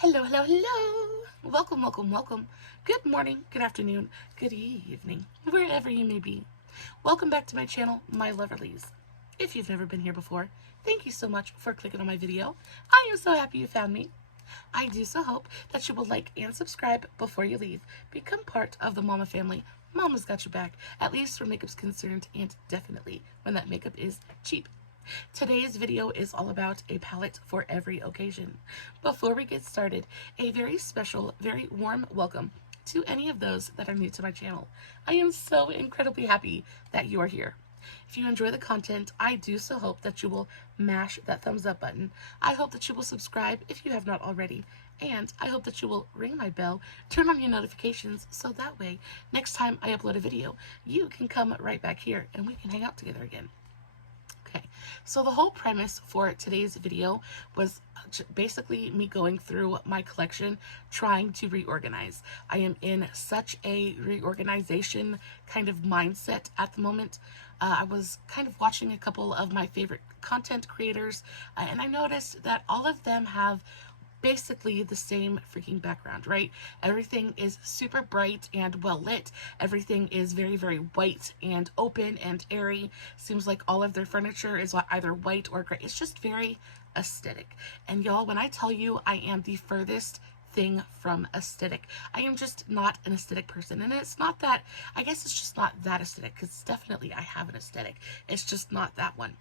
Hello, hello, hello. Welcome, welcome, welcome. Good morning, good afternoon, good evening, wherever you may be. Welcome back to my channel, my lovelies. If you've never been here before, thank you so much for clicking on my video. I am so happy you found me. I do so hope that you will like and subscribe before you leave. Become part of the Mama family. Mama's got your back, at least where makeup's concerned, and definitely when that makeup is cheap. Today's video is all about a palette for every occasion. Before we get started, a very special, very warm welcome to any of those that are new to my channel. I am so incredibly happy that you are here. If you enjoy the content, I do so hope that you will mash that thumbs up button. I hope that you will subscribe if you have not already. And I hope that you will ring my bell, turn on your notifications, so that way, next time I upload a video, you can come right back here and we can hang out together again. Okay, so the whole premise for today's video was basically me going through my collection, trying to reorganize. I am in such a reorganization kind of mindset at the moment. I was kind of watching a couple of my favorite content creators, and I noticed that all of them have basically the same freaking background, right? Everything is super bright and well lit. Everything is very, very white and open and airy. Seems like all of their furniture is either white or gray. It's just very aesthetic. And y'all, when I tell you I am the furthest thing from aesthetic, I am just not an aesthetic person. And it's not that, I guess it's just not that aesthetic, because definitely I have an aesthetic. It's just not that one.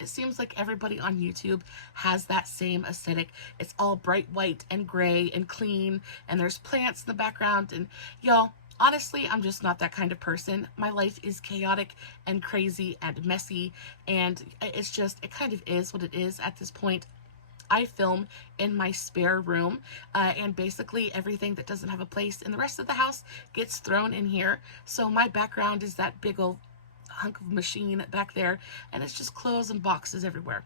It seems like everybody on YouTube has that same aesthetic. It's all bright white and gray and clean, and there's plants in the background. And y'all, honestly, I'm just not that kind of person. My life is chaotic and crazy and messy, and it's just, it kind of is what it is at this point. I film in my spare room, and basically everything that doesn't have a place in the rest of the house gets thrown in here. So my background is that big old hunk of machine back there, and it's just clothes and boxes everywhere.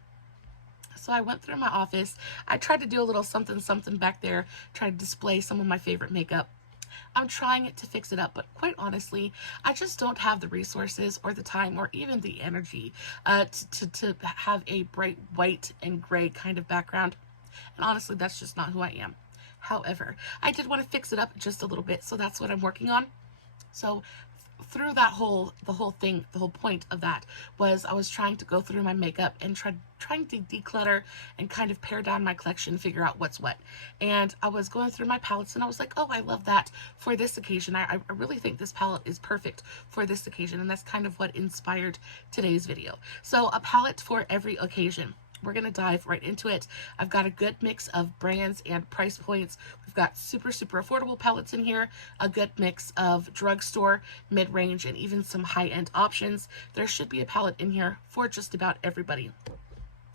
So I went through my office. I tried to do a little something back there, try to display some of my favorite makeup. I'm trying to fix it up, but quite honestly, I just don't have the resources or the time or even the energy to have a bright white and gray kind of background. And honestly, that's just not who I am. However, I did want to fix it up just a little bit, so that's what I'm working on. So through that the whole point of that was I was trying to go through my makeup and trying to declutter and kind of pare down my collection, figure out what's what. And I was going through my palettes and I was like, oh, I love that for this occasion. I really think this palette is perfect for this occasion, and that's kind of what inspired today's video. So a palette for every occasion. We're going to dive right into it. I've got a good mix of brands and price points. We've got super, super affordable palettes in here, a good mix of drugstore, mid-range, and even some high-end options. There should be a palette in here for just about everybody.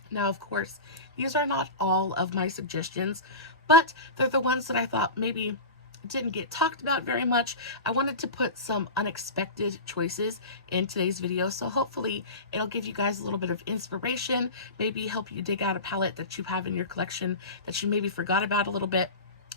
Now, of course, these are not all of my suggestions, but they're the ones that I thought maybe didn't get talked about very much. I wanted to put some unexpected choices in today's video, so hopefully it'll give you guys a little bit of inspiration, maybe help you dig out a palette that you have in your collection that you maybe forgot about a little bit.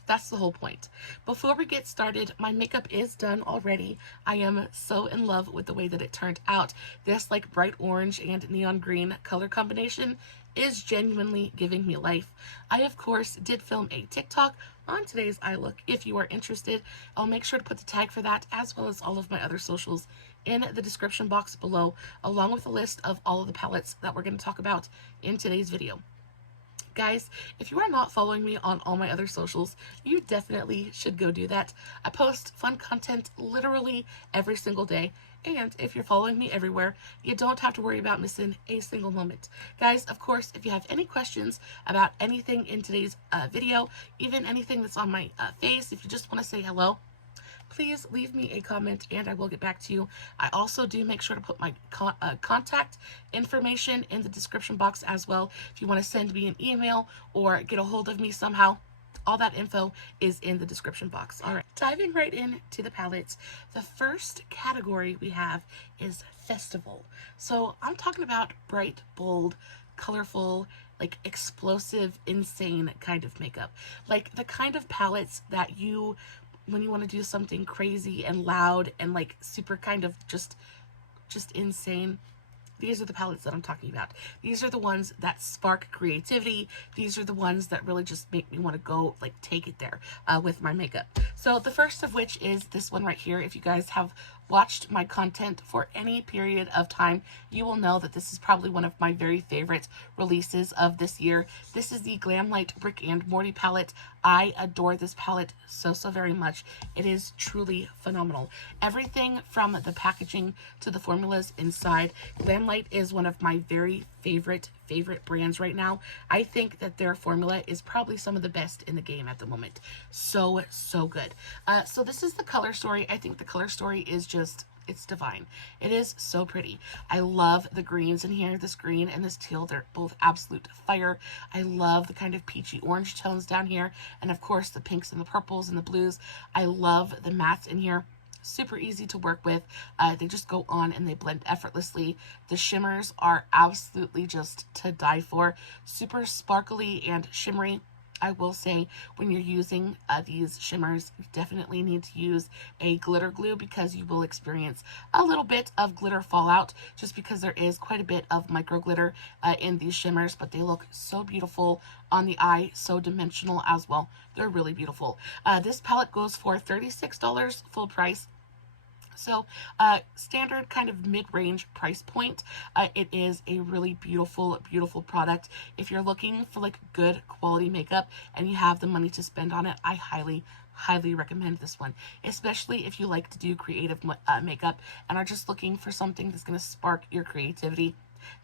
That's the whole point. Before we get started, my makeup is done already. I am so in love with the way that it turned out. This like bright orange and neon green color combination is genuinely giving me life. I, of course, did film a TikTok on today's eye look. If you are interested, I'll make sure to put the tag for that as well as all of my other socials in the description box below, along with a list of all of the palettes that we're going to talk about in today's video. Guys, if you are not following me on all my other socials, you definitely should go do that. I post fun content literally every single day. And if you're following me everywhere, you don't have to worry about missing a single moment. Guys, of course, if you have any questions about anything in today's video, even anything that's on my face, if you just want to say hello, please leave me a comment and I will get back to you. I also do make sure to put my contact information in the description box as well. If you want to send me an email or get a hold of me somehow, all that info is in the description box. All right, diving right into the palettes. The first category we have is festival. So I'm talking about bright, bold, colorful, like explosive, insane kind of makeup. Like the kind of palettes that you, when you want to do something crazy and loud and like super kind of just insane, these are the palettes that I'm talking about. These are the ones that spark creativity. These are the ones that really just make me want to go like take it there with my makeup. So the first of which is this one right here. If you guys have watched my content for any period of time, you will know that this is probably one of my very favorite releases of this year. This is the Glamlite Rick and Morty palette. I adore this palette so very much. It is truly phenomenal. Everything from the packaging to the formulas inside. Glamlite is one of my very favorite brands right now. I think that their formula is probably some of the best in the game at the moment. So good. So this is the color story. I think the color story is just, it's divine. It is so pretty. I love the greens in here. This green and this teal, they're both absolute fire. I love the kind of peachy orange tones down here, and of course the pinks and the purples and the blues. I love the mattes in here. Super easy to work with. They just go on and they blend effortlessly. The shimmers are absolutely just to die for. Super sparkly and shimmery. I will say, when you're using these shimmers, you definitely need to use a glitter glue, because you will experience a little bit of glitter fallout, just because there is quite a bit of micro glitter in these shimmers, but they look so beautiful on the eye, so dimensional as well. They're really beautiful. This palette goes for $36 full price. So standard kind of mid-range price point. It is a really beautiful product. If you're looking for like good quality makeup and you have the money to spend on it, I highly recommend this one, especially if you like to do creative makeup and are just looking for something that's going to spark your creativity.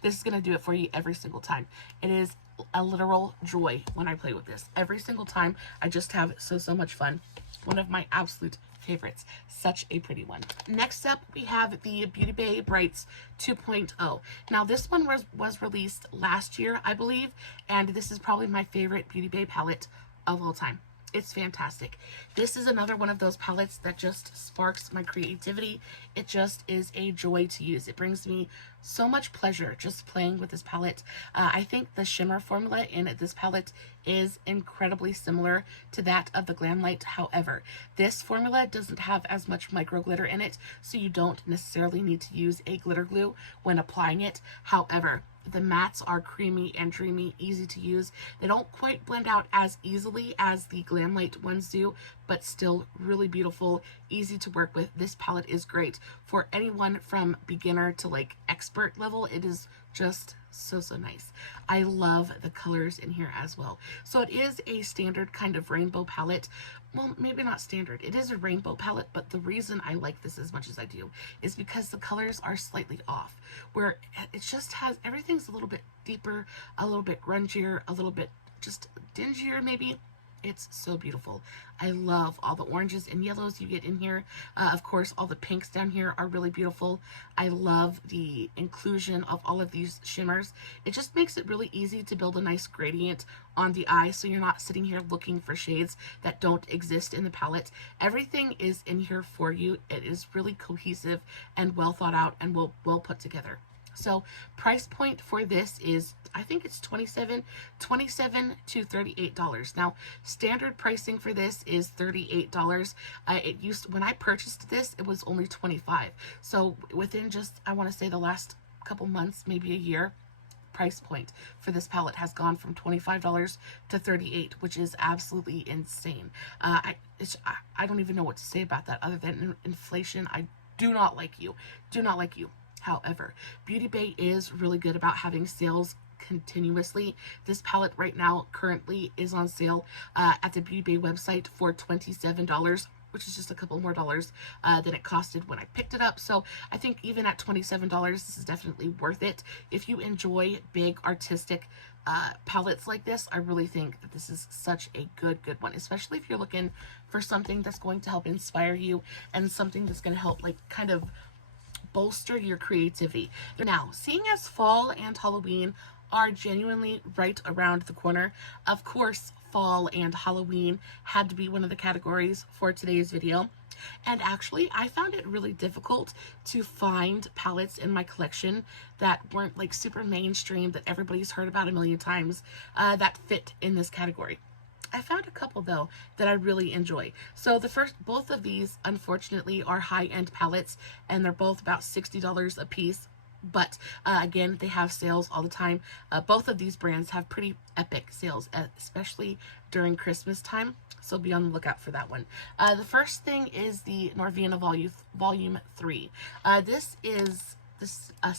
This is going to do it for you every single time. It is a literal joy when I play with this. Every single time I just have so much fun. One of my absolute favorites. Such a pretty one. Next up, we have the Beauty Bay Brights 2.0. Now this one was released last year, I believe, and this is probably my favorite Beauty Bay palette of all time. It's fantastic. This is another one of those palettes that just sparks my creativity. It just is a joy to use. It brings me so much pleasure just playing with this palette. I think the shimmer formula in this palette is incredibly similar to that of the Glamlite. However, this formula doesn't have as much micro glitter in it, so you don't necessarily need to use a glitter glue when applying it. However, the mattes are creamy and dreamy, easy to use. They don't quite blend out as easily as the Glamlite ones do, but still really beautiful, easy to work with. This palette is great for anyone from beginner to like expert level. It is just so nice. I love the colors in here as well. So it is a standard kind of rainbow palette. Well, maybe not standard. It is a rainbow palette, but the reason I like this as much as I do is because the colors are slightly off, where it just has, everything's a little bit deeper, a little bit grungier, a little bit just dingier maybe. It's so beautiful. I love all the oranges and yellows you get in here. Of course, all the pinks down here are really beautiful. I love the inclusion of all of these shimmers. It just makes it really easy to build a nice gradient on the eye, so you're not sitting here looking for shades that don't exist in the palette. Everything is in here for you. It is really cohesive and well thought out and well put together. So price point for this is, I think it's $27 to $38. Now, standard pricing for this is $38. When I purchased this, it was only $25. So within just, I want to say the last couple months, maybe a year, price point for this palette has gone from $25 to $38, which is absolutely insane. I don't even know what to say about that other than inflation. I do not like you. However, Beauty Bay is really good about having sales continuously. This palette right now currently is on sale at the Beauty Bay website for $27, which is just a couple more dollars than it costed when I picked it up. So I think even at $27, this is definitely worth it. If you enjoy big artistic palettes like this, I really think that this is such a good one, especially if you're looking for something that's going to help inspire you and something that's going to help like kind of bolster your creativity. Now, seeing as fall and Halloween are genuinely right around the corner, of course, fall and Halloween had to be one of the categories for today's video. And actually, I found it really difficult to find palettes in my collection that weren't like super mainstream, that everybody's heard about a million times, that fit in this category. I found a couple though that I really enjoy. So both of these unfortunately are high-end palettes, and they're both about $60 a piece. But again, they have sales all the time. Both of these brands have pretty epic sales, especially during Christmas time. So be on the lookout for that one. The first thing is the Norvina Volume 3. This is a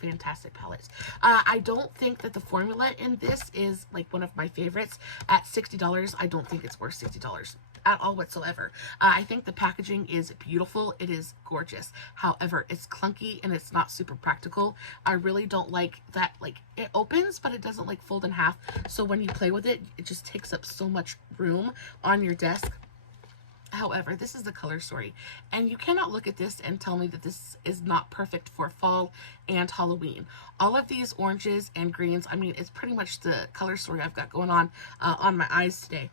fantastic palette. I don't think that the formula in this is like one of my favorites. At $60, I don't think it's worth $60 at all whatsoever. I think the packaging is beautiful. It is gorgeous. However, it's clunky and it's not super practical. I really don't like that. Like, it opens, but it doesn't like fold in half. So when you play with it, it just takes up so much room on your desk. However, this is the color story, and you cannot look at this and tell me that this is not perfect for fall and Halloween. All of these oranges and greens, I mean, it's pretty much the color story I've got going on my eyes today.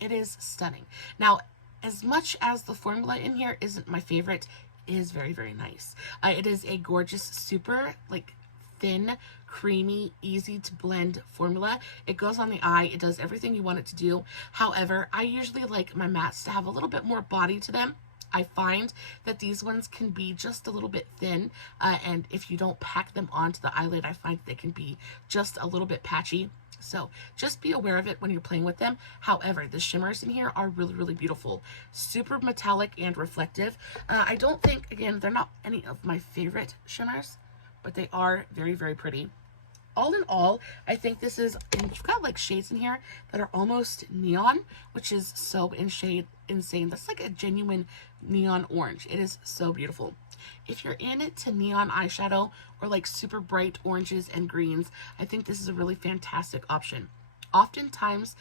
It is stunning. Now, as much as the formula in here isn't my favorite, it is very, very nice. It is a gorgeous, super, like, thin, creamy, easy to blend formula. It goes on the eye. It does everything you want it to do. However, I usually like my mattes to have a little bit more body to them. I find that these ones can be just a little bit thin, and if you don't pack them onto the eyelid, I find they can be just a little bit patchy. So just be aware of it when you're playing with them. However, the shimmers in here are really, really beautiful. Super metallic and reflective. I don't think, again, they're not any of my favorite shimmers, but they are very, very pretty. All in all, I think this is, and you've got like shades in here that are almost neon, which is so insane. That's like a genuine neon orange. It is so beautiful. If you're into neon eyeshadow or like super bright oranges and greens, I think this is a really fantastic option. Oftentimes,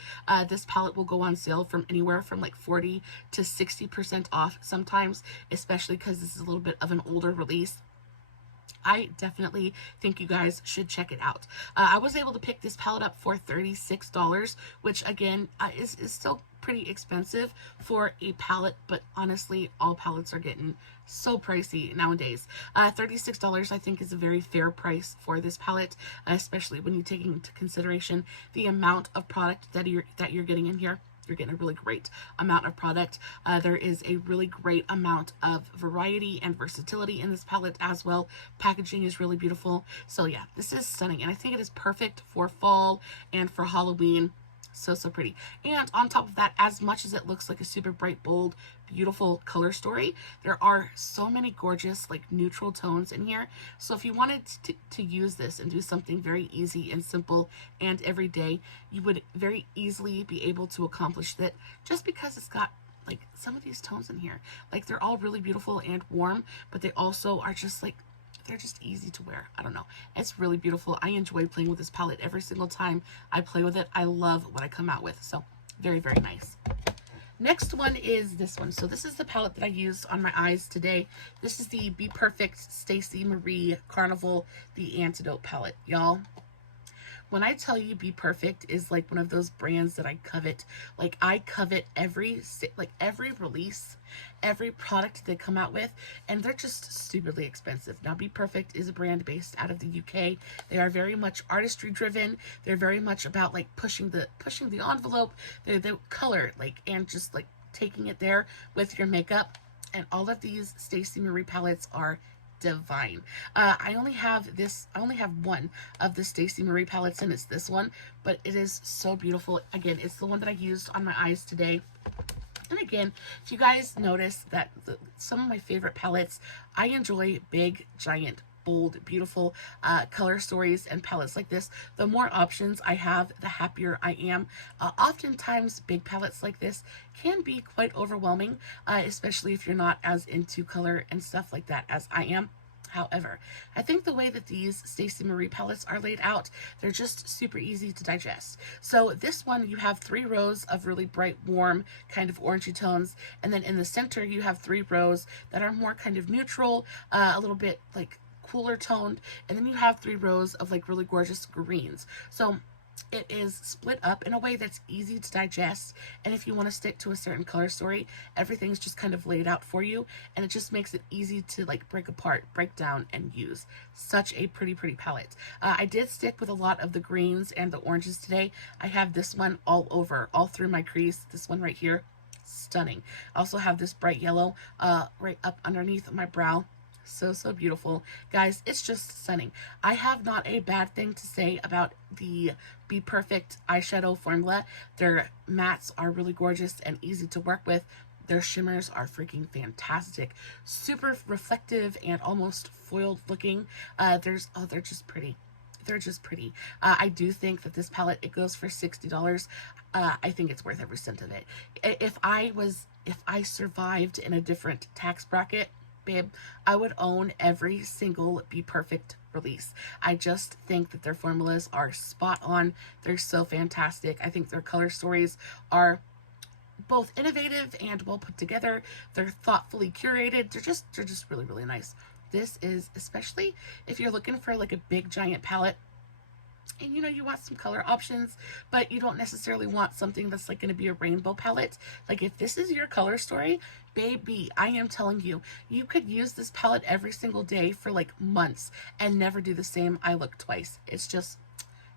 this palette will go on sale from anywhere from like 40 to 60% off sometimes, especially because this is a little bit of an older release. I definitely think you guys should check it out. I was able to pick this palette up for $36, which again is still pretty expensive for a palette, but honestly, all palettes are getting so pricey nowadays. $36 I think is a very fair price for this palette, especially when you take into consideration the amount of product that you're getting in here. You're getting a really great amount of product. There is a really great amount of variety and versatility in this palette as well. Packaging is really beautiful. So yeah, this is stunning, and I think it is perfect for fall and for Halloween. So, so pretty. And on top of that, as much as it looks like a super bright, bold, beautiful color story, there are so many gorgeous like neutral tones in here. So if you wanted to use this and do something very easy and simple and everyday, you would very easily be able to accomplish that, just because it's got like some of these tones in here. Like, they're all really beautiful and warm, but they also are just like, they're just easy to wear. I don't know. It's really beautiful. I enjoy playing with this palette every single time I play with it. I love what I come out with. So very, very nice. Next one is this one. So this is the palette that I used on my eyes today. This is the BPerfect Stacey Marie Carnival, the Antidote palette. Y'all, when I tell you BPerfect is like one of those brands that I covet, like I covet every release, every product they come out with, and they're just stupidly expensive. Now, BPerfect is a brand based out of the UK. They are very much artistry driven. They're very much about like pushing the envelope, the color, like, and just like taking it there with your makeup. And all of these Stacey Marie palettes are divine. I only have one of the Stacey Marie palettes, and it's this one, but it is so beautiful. Again, it's the one that I used on my eyes today. And again, if you guys notice that some of my favorite palettes, I enjoy big, giant, bold, beautiful color stories and palettes like this. The more options I have, the happier I am. Oftentimes, big palettes like this can be quite overwhelming, especially if you're not as into color and stuff like that as I am. However, I think the way that these Stacey Marie palettes are laid out, they're just super easy to digest. So this one, you have 3 rows of really bright, warm, kind of orangey tones, and then in the center, you have 3 rows that are more kind of neutral, a little bit like cooler toned, and then you have 3 rows of like really gorgeous greens. So it is split up in a way that's easy to digest, and if you want to stick to a certain color story, everything's just kind of laid out for you, and it just makes it easy to like break apart, break down, and use. Such a pretty palette. I did stick with a lot of the greens and the oranges today. I have this one all through my crease. This one right here, stunning. I also have this bright yellow right up underneath my brow. So, so beautiful. Guys, it's just stunning. I have not a bad thing to say about the BPerfect eyeshadow formula. Their mattes are really gorgeous and easy to work with. Their shimmers are freaking fantastic. Super reflective and almost foiled looking. They're just pretty. They're just pretty. I do think that this palette, it goes for $60. I think it's worth every cent of it. If I survived in a different tax bracket, babe, I would own every single BPerfect release. I just think that their formulas are spot on. They're so fantastic. I think their color stories are both innovative and well put together. They're thoughtfully curated. They're just really, really nice. This is, especially if you're looking for like a big giant palette, and you know, you want some color options, but you don't necessarily want something that's like going to be a rainbow palette. Like if this is your color story, baby, I am telling you, you could use this palette every single day for like months and never do the same eye look twice. It's just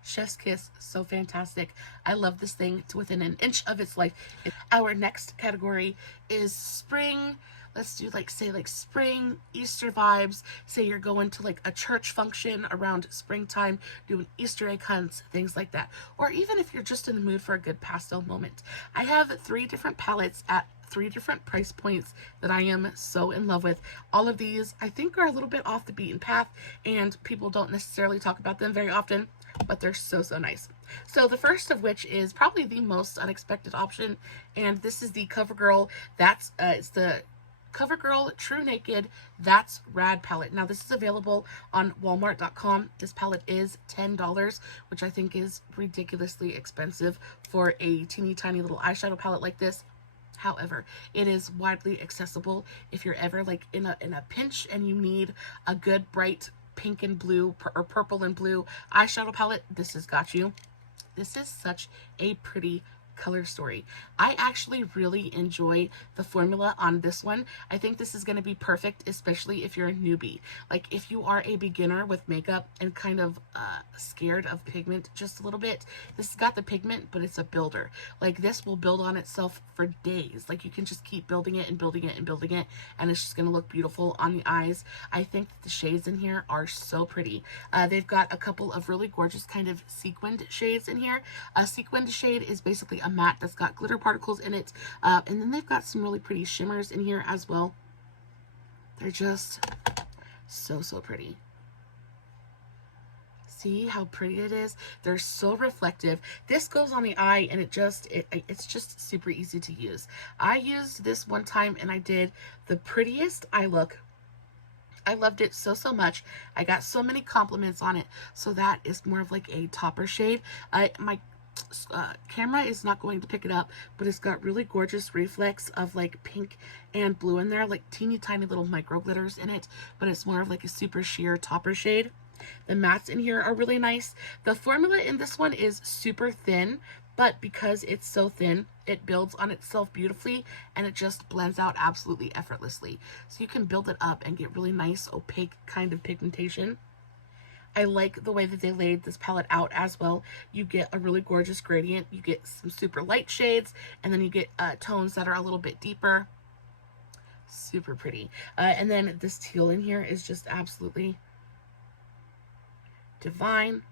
chef's kiss. So fantastic. I love this thing to within an inch of its life. Our next category is spring. Let's do like, say like spring, Easter vibes. Say you're going to like a church function around springtime, doing Easter egg hunts, things like that. Or even if you're just in the mood for a good pastel moment. I have 3 different palettes at 3 different price points that I am so in love with. All of these I think are a little bit off the beaten path and people don't necessarily talk about them very often, but they're so, so nice. So the first of which is probably the most unexpected option, and this is the Covergirl. It's the Covergirl True Naked That's Rad palette. Now this is available on walmart.com. This palette is $10, which I think is ridiculously expensive for a teeny tiny little eyeshadow palette like this. However, it is widely accessible if you're ever like in a pinch and you need a good bright pink and blue or purple and blue eyeshadow palette. This has got you. This is such a pretty color story. I actually really enjoy the formula on this one. I think this is going to be perfect, especially if you're a newbie. Like if you are a beginner with makeup and kind of scared of pigment just a little bit, this has got the pigment, but it's a builder. Like this will build on itself for days. Like you can just keep building it and building it and building it, and it's just going to look beautiful on the eyes. I think that the shades in here are so pretty. They've got a couple of really gorgeous kind of sequined shades in here. A sequined shade is basically a matte that's got glitter particles in it, and then they've got some really pretty shimmers in here as well. They're just so, so pretty. See how pretty it is? They're so reflective. This goes on the eye and it's just super easy to use. I used this one time and I did the prettiest eye look. I loved it so, so much. I got so many compliments on it. So that is more of like a topper shade. My camera is not going to pick it up, but it's got really gorgeous reflex of like pink and blue in there, like teeny tiny little micro glitters in it, but it's more of like a super sheer topper shade. The mattes in here are really nice. The formula in this one is super thin, but because it's so thin, it builds on itself beautifully and it just blends out absolutely effortlessly. So you can build it up and get really nice opaque kind of pigmentation. I like the way that they laid this palette out as well. You get a really gorgeous gradient. You get some super light shades, and then you get tones that are a little bit deeper. Super pretty. And then this teal in here is just absolutely divine.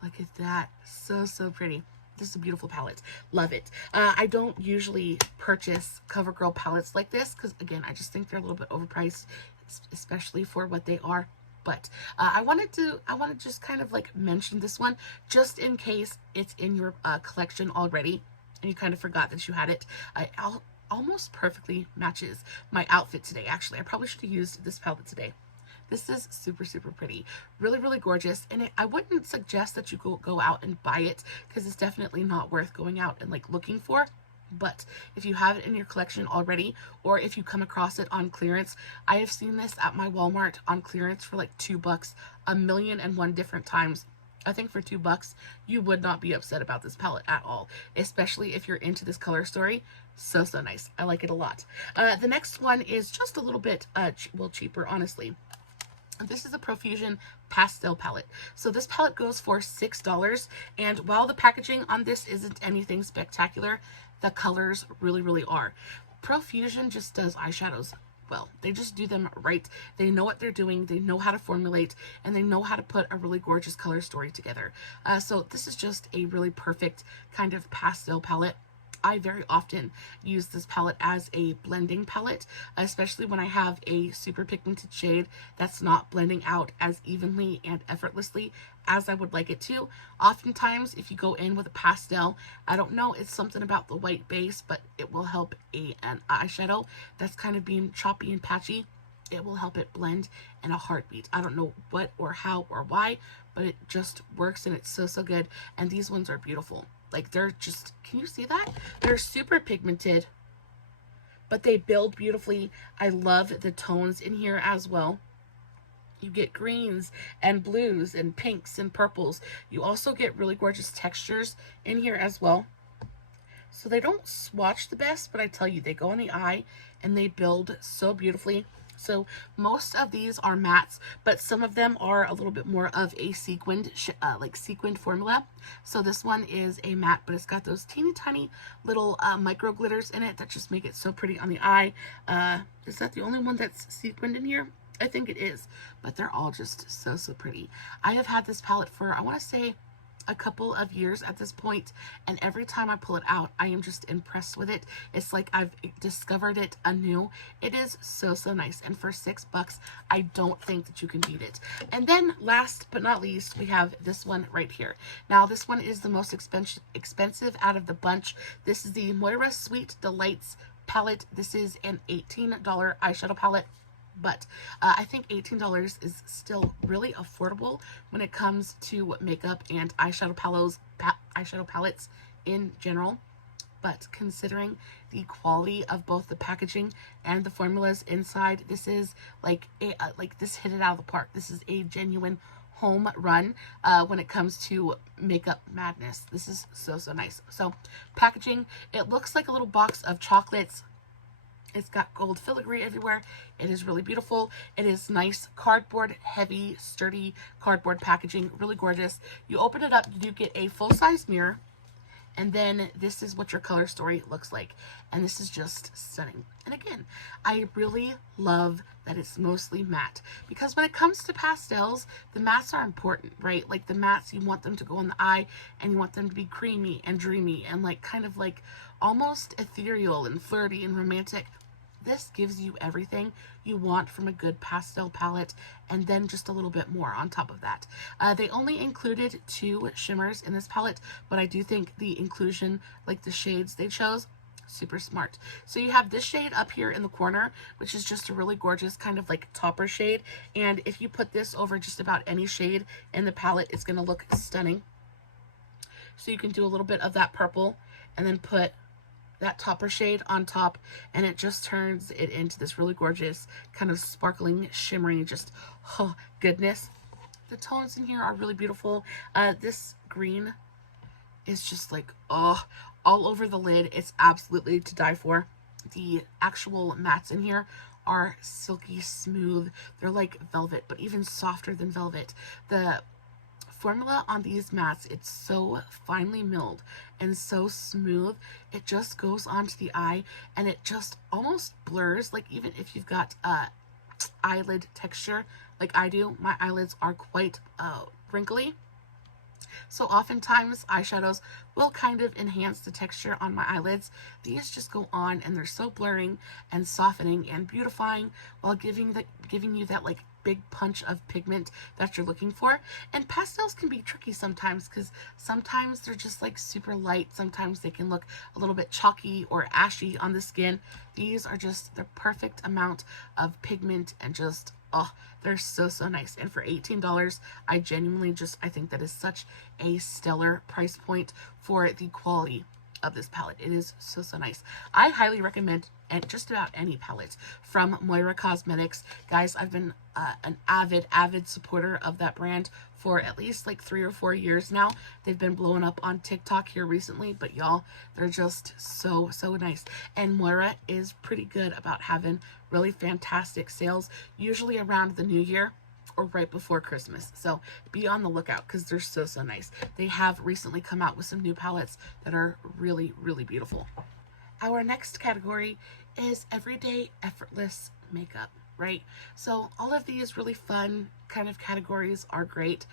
Look at that. So, so pretty. This is a beautiful palette. Love it. I don't usually purchase CoverGirl palettes like this because, again, I just think they're a little bit overpriced, especially for what they are. But I wanted to just kind of like mention this one just in case it's in your collection already and you kind of forgot that you had it. Almost perfectly matches my outfit today. Actually, I probably should have used this palette today. This is super, super pretty. Really, really gorgeous. And I wouldn't suggest that you go out and buy it because it's definitely not worth going out and like looking for. But if you have it in your collection already, or if you come across it on clearance, I have seen this at my Walmart on clearance for like $2 1,000,001 different times. I think for $2, you would not be upset about this palette at all, especially if you're into this color story. So, so nice. I like it a lot. The next one is just a little bit, cheaper, honestly. This is a Profusion pastel palette. So this palette goes for $6, and while the packaging on this isn't anything spectacular, the colors really, really are. Profusion just does eyeshadows well. They just do them right. They know what they're doing. They know how to formulate, and they know how to put a really gorgeous color story together. So this is just a really perfect kind of pastel palette. I very often use this palette as a blending palette, especially when I have a super pigmented shade that's not blending out as evenly and effortlessly as I would like it to. Oftentimes, if you go in with a pastel, I don't know, it's something about the white base, but it will help an eyeshadow that's kind of being choppy and patchy. It will help it blend in a heartbeat. I don't know what or how or why, but it just works, and it's so, so good. And these ones are beautiful. Like, they're just, can you see that? They're super pigmented, but they build beautifully. I love the tones in here as well. You get greens and blues and pinks and purples. You also get really gorgeous textures in here as well. So they don't swatch the best, but I tell you, they go in the eye and they build so beautifully. So most of these are mattes, but some of them are a little bit more of a sequined, sequined formula. So this one is a matte, but it's got those teeny tiny little micro glitters in it that just make it so pretty on the eye. Is that the only one that's sequined in here? I think it is, but they're all just so, so pretty. I have had this palette for, I want to say, a couple of years at this point, and every time I pull it out, I am just impressed with it. It's like I've discovered it anew. It is so, so nice, and for $6, I don't think that you can beat it. And then last but not least, we have this one right here. Now this one is the most expensive out of the bunch. This is the Moira Sweet Delights palette. This is an $18 eyeshadow palette. But I think $18 is still really affordable when it comes to makeup and eyeshadow palettes in general. But considering the quality of both the packaging and the formulas inside, this is like this hit it out of the park. This is a genuine home run when it comes to makeup madness. This is so, so nice. So packaging, it looks like a little box of chocolates. It's got gold filigree everywhere. It is really beautiful. It is nice cardboard, heavy, sturdy cardboard packaging. Really gorgeous. You open it up, you do get a full-size mirror. And then this is what your color story looks like. And this is just stunning. And again, I really love that it's mostly matte. Because when it comes to pastels, the mattes are important, right? Like the mattes, you want them to go in the eye, and you want them to be creamy and dreamy and like kind of like almost ethereal and flirty and romantic. This gives you everything you want from a good pastel palette, and then just a little bit more on top of that. They only included 2 shimmers in this palette, but I do think the inclusion, like the shades they chose, super smart. So you have this shade up here in the corner, which is just a really gorgeous kind of like topper shade. And if you put this over just about any shade in the palette, it's going to look stunning. So you can do a little bit of that purple and then put that topper shade on top, and it just turns it into this really gorgeous kind of sparkling, shimmering, just goodness. The tones in here are really beautiful. This green is just like all over the lid. It's absolutely to die for. The actual mattes in here are silky smooth. They're like velvet, but even softer than velvet. The formula on these mattes, it's so finely milled and so smooth. It just goes onto the eye and it just almost blurs. Like even if you've got eyelid texture like I do, my eyelids are quite wrinkly. So oftentimes eyeshadows will kind of enhance the texture on my eyelids. These just go on and they're so blurring and softening and beautifying while giving you that like big punch of pigment that you're looking for. And pastels can be tricky sometimes because sometimes they're just like super light. Sometimes they can look a little bit chalky or ashy on the skin. These are just the perfect amount of pigment and just, oh, they're so, so nice. And for $18, I genuinely I think that is such a stellar price point for the quality of this palette. It is so, so nice. I highly recommend just about any palette from Moira Cosmetics. Guys, I've been an avid supporter of that brand for at least like 3 or 4 years now. They've been blowing up on TikTok here recently, but y'all, they're just so, so nice. And Moira is pretty good about having really fantastic sales, usually around the new year or right before Christmas. So be on the lookout because they're so, so nice. They have recently come out with some new palettes that are really, really beautiful. Our next category is Everyday Effortless makeup, right? So all of these really fun kind of categories are great.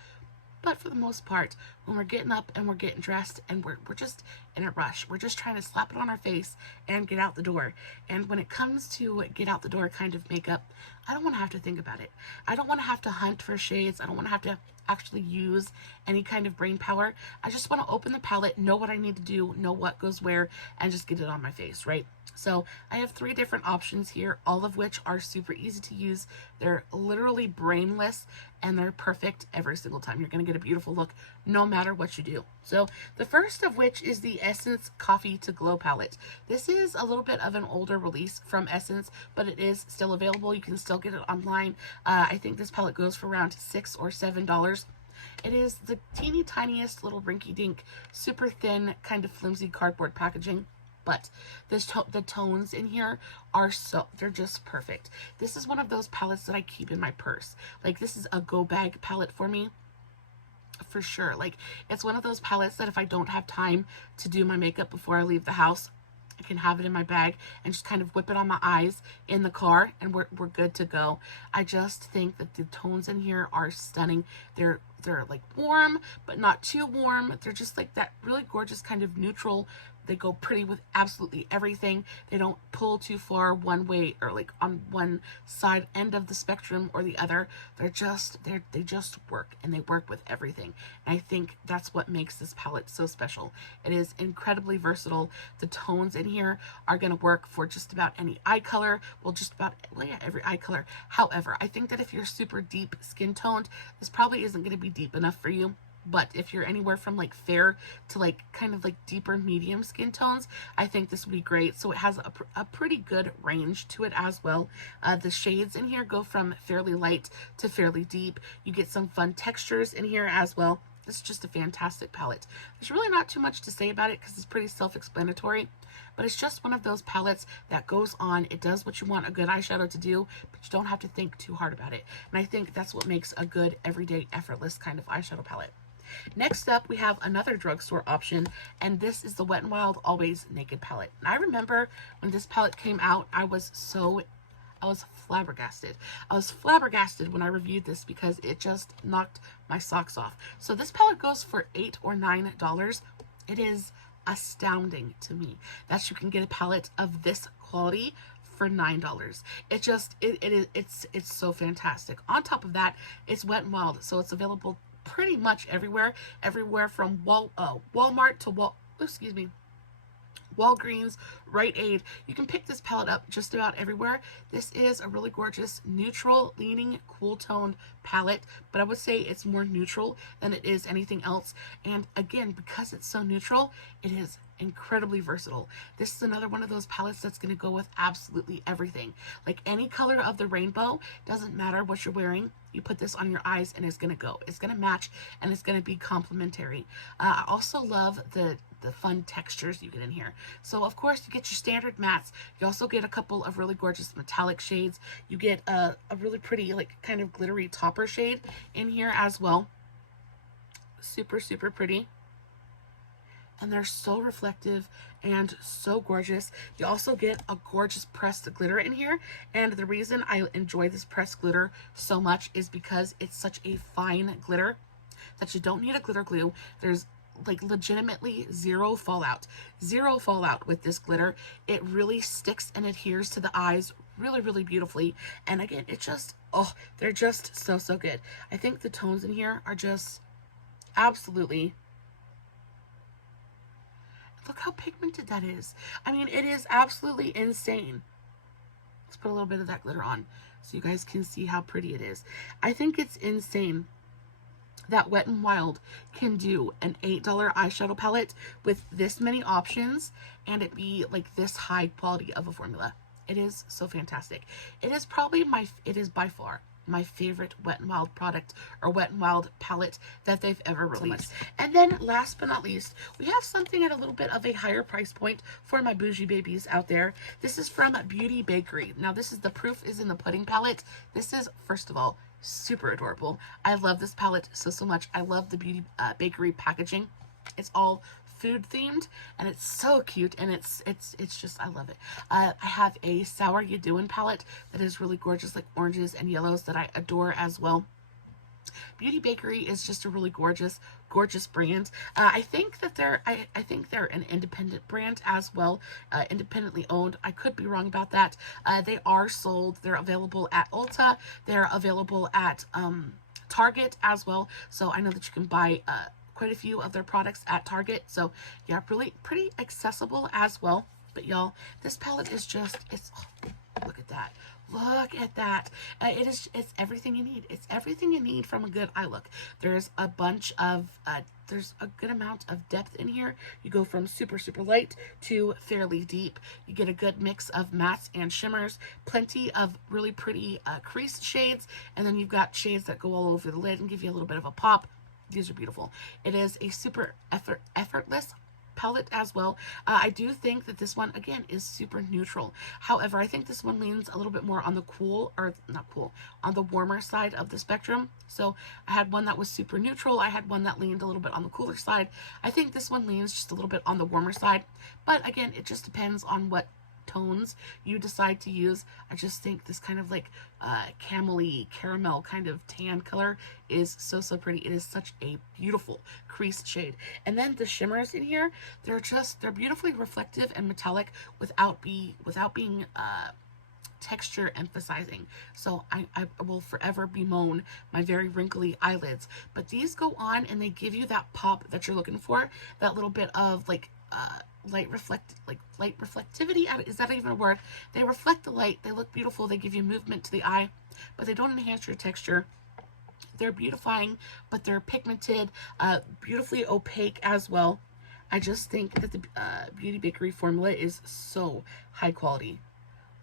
But for the most part, when we're getting up and we're getting dressed and we're just in a rush, we're just trying to slap it on our face and get out the door. And when it comes to get out the door kind of makeup, I don't want to have to think about it. I don't want to have to hunt for shades. I don't want to have to actually use any kind of brain power. I just want to open the palette, know what I need to do, know what goes where, and just get it on my face, right? So I have 3 different options here, all of which are super easy to use. They're literally brainless, and they're perfect every single time. You're going to get a beautiful look no matter what you do. So the first of which is the Essence Coffee to Glow palette. This is a little bit of an older release from Essence, but it is still available. You can still get it online. I think this palette goes for around $6 or $7. It is the teeny tiniest little rinky dink, super thin, kind of flimsy cardboard packaging. But the tones in here are they're just perfect. This is one of those palettes that I keep in my purse. Like, this is a go bag palette for me, for sure. Like, it's one of those palettes that if I don't have time to do my makeup before I leave the house, I can have it in my bag and just kind of whip it on my eyes in the car, and we're good to go. I just think that the tones in here are stunning. They're like warm, but not too warm. They're just like that really gorgeous kind of neutral. They go pretty with absolutely everything. They don't pull too far one way or like on one side end of the spectrum or the other. They just work, and they work with everything. And I think that's what makes this palette so special. It is incredibly versatile. The tones in here are going to work for just about any eye color. Well, every eye color. However, I think that if you're super deep skin toned, this probably isn't going to be deep enough for you. But if you're anywhere from like fair to like kind of like deeper medium skin tones, I think this would be great. So it has a pretty good range to it as well. The shades in here go from fairly light to fairly deep. You get some fun textures in here as well. This is just a fantastic palette. There's really not too much to say about it because it's pretty self-explanatory, but it's just one of those palettes that goes on. It does what you want a good eyeshadow to do, but you don't have to think too hard about it. And I think that's what makes a good everyday effortless kind of eyeshadow palette. Next up, we have another drugstore option, and this is the Wet n Wild Always Naked palette. And I remember when this palette came out, I was flabbergasted. I was flabbergasted when I reviewed this because it just knocked my socks off. So this palette goes for $8 or $9. It is astounding to me that you can get a palette of this quality for $9. It's so fantastic. On top of that, it's Wet n Wild, so it's available pretty much everywhere from Walmart to Walgreens, Rite Aid. You can pick this palette up just about everywhere. This is a really gorgeous neutral leaning cool toned palette, but I would say it's more neutral than it is anything else. And again, because it's so neutral, it is incredibly versatile. This is another one of those palettes that's going to go with absolutely everything. Like any color of the rainbow, doesn't matter what you're wearing, you put this on your eyes and it's going to go. It's going to match, and it's going to be complementary. I also love the fun textures you get in here. So of course you get your standard mattes. You also get a couple of really gorgeous metallic shades. You get a really pretty like kind of glittery topper shade in here as well. Super, super pretty. And they're so reflective and so gorgeous. You also get a gorgeous pressed glitter in here. And the reason I enjoy this pressed glitter so much is because it's such a fine glitter that you don't need a glitter glue. There's like legitimately zero fallout with this glitter. It really sticks and adheres to the eyes really, really beautifully. And again, it just, they're just so good. I think the tones in here are just absolutely, look how pigmented that is. I mean, it is absolutely insane. Let's put a little bit of that glitter on so you guys can see how pretty it is. I think it's insane that Wet n Wild can do an $8 eyeshadow palette with this many options and it be like this high quality of a formula. It is so fantastic. It is probably by far my favorite Wet n Wild product or Wet n Wild palette that they've ever released. And then last but not least, we have something at a little bit of a higher price point for my bougie babies out there. This is from Beauty Bakerie. Now this is the Proof is in the Pudding palette. This is, first of all, super adorable. I love this palette so much. I love the Beauty Bakerie packaging. It's all food themed, and it's so cute, and it's just, I love it. I have a Sour You Doin' palette that is really gorgeous, like oranges and yellows, that I adore as well. Beauty Bakerie is just a really gorgeous brand. I think that I think they're an independent brand as well, independently owned. I could be wrong about that. They are sold. They're available at Ulta. They're available at Target as well. So I know that you can buy quite a few of their products at Target. So yeah, really pretty accessible as well. But y'all, this palette is just, look at that. Look at that. It's everything you need. It's everything you need from a good eye look. There's a bunch of, there's a good amount of depth in here. You go from super, super light to fairly deep. You get a good mix of mattes and shimmers, plenty of really pretty creased shades, and then you've got shades that go all over the lid and give you a little bit of a pop. These are beautiful. It is a super effortless palette as well. I do think that this one, again, is super neutral. However, I think this one leans a little bit more on the cool, or not cool, on the warmer side of the spectrum. So I had one that was super neutral. I had one that leaned a little bit on the cooler side. I think this one leans just a little bit on the warmer side. But again, it just depends on what tones you decide to use. I just think this kind of like camel-y, caramel kind of tan color is so pretty. It is such a beautiful creased shade. And then the shimmers in here, they're beautifully reflective and metallic without being texture emphasizing. So I will forever bemoan my very wrinkly eyelids, but these go on and they give you that pop that you're looking for, that little bit of like light reflectivity. Is that even a word? They reflect the light. They look beautiful. They give you movement to the eye, but they don't enhance your texture. They're beautifying, but they're pigmented, beautifully opaque as well. I just think that the Beauty Bakerie formula is so high quality.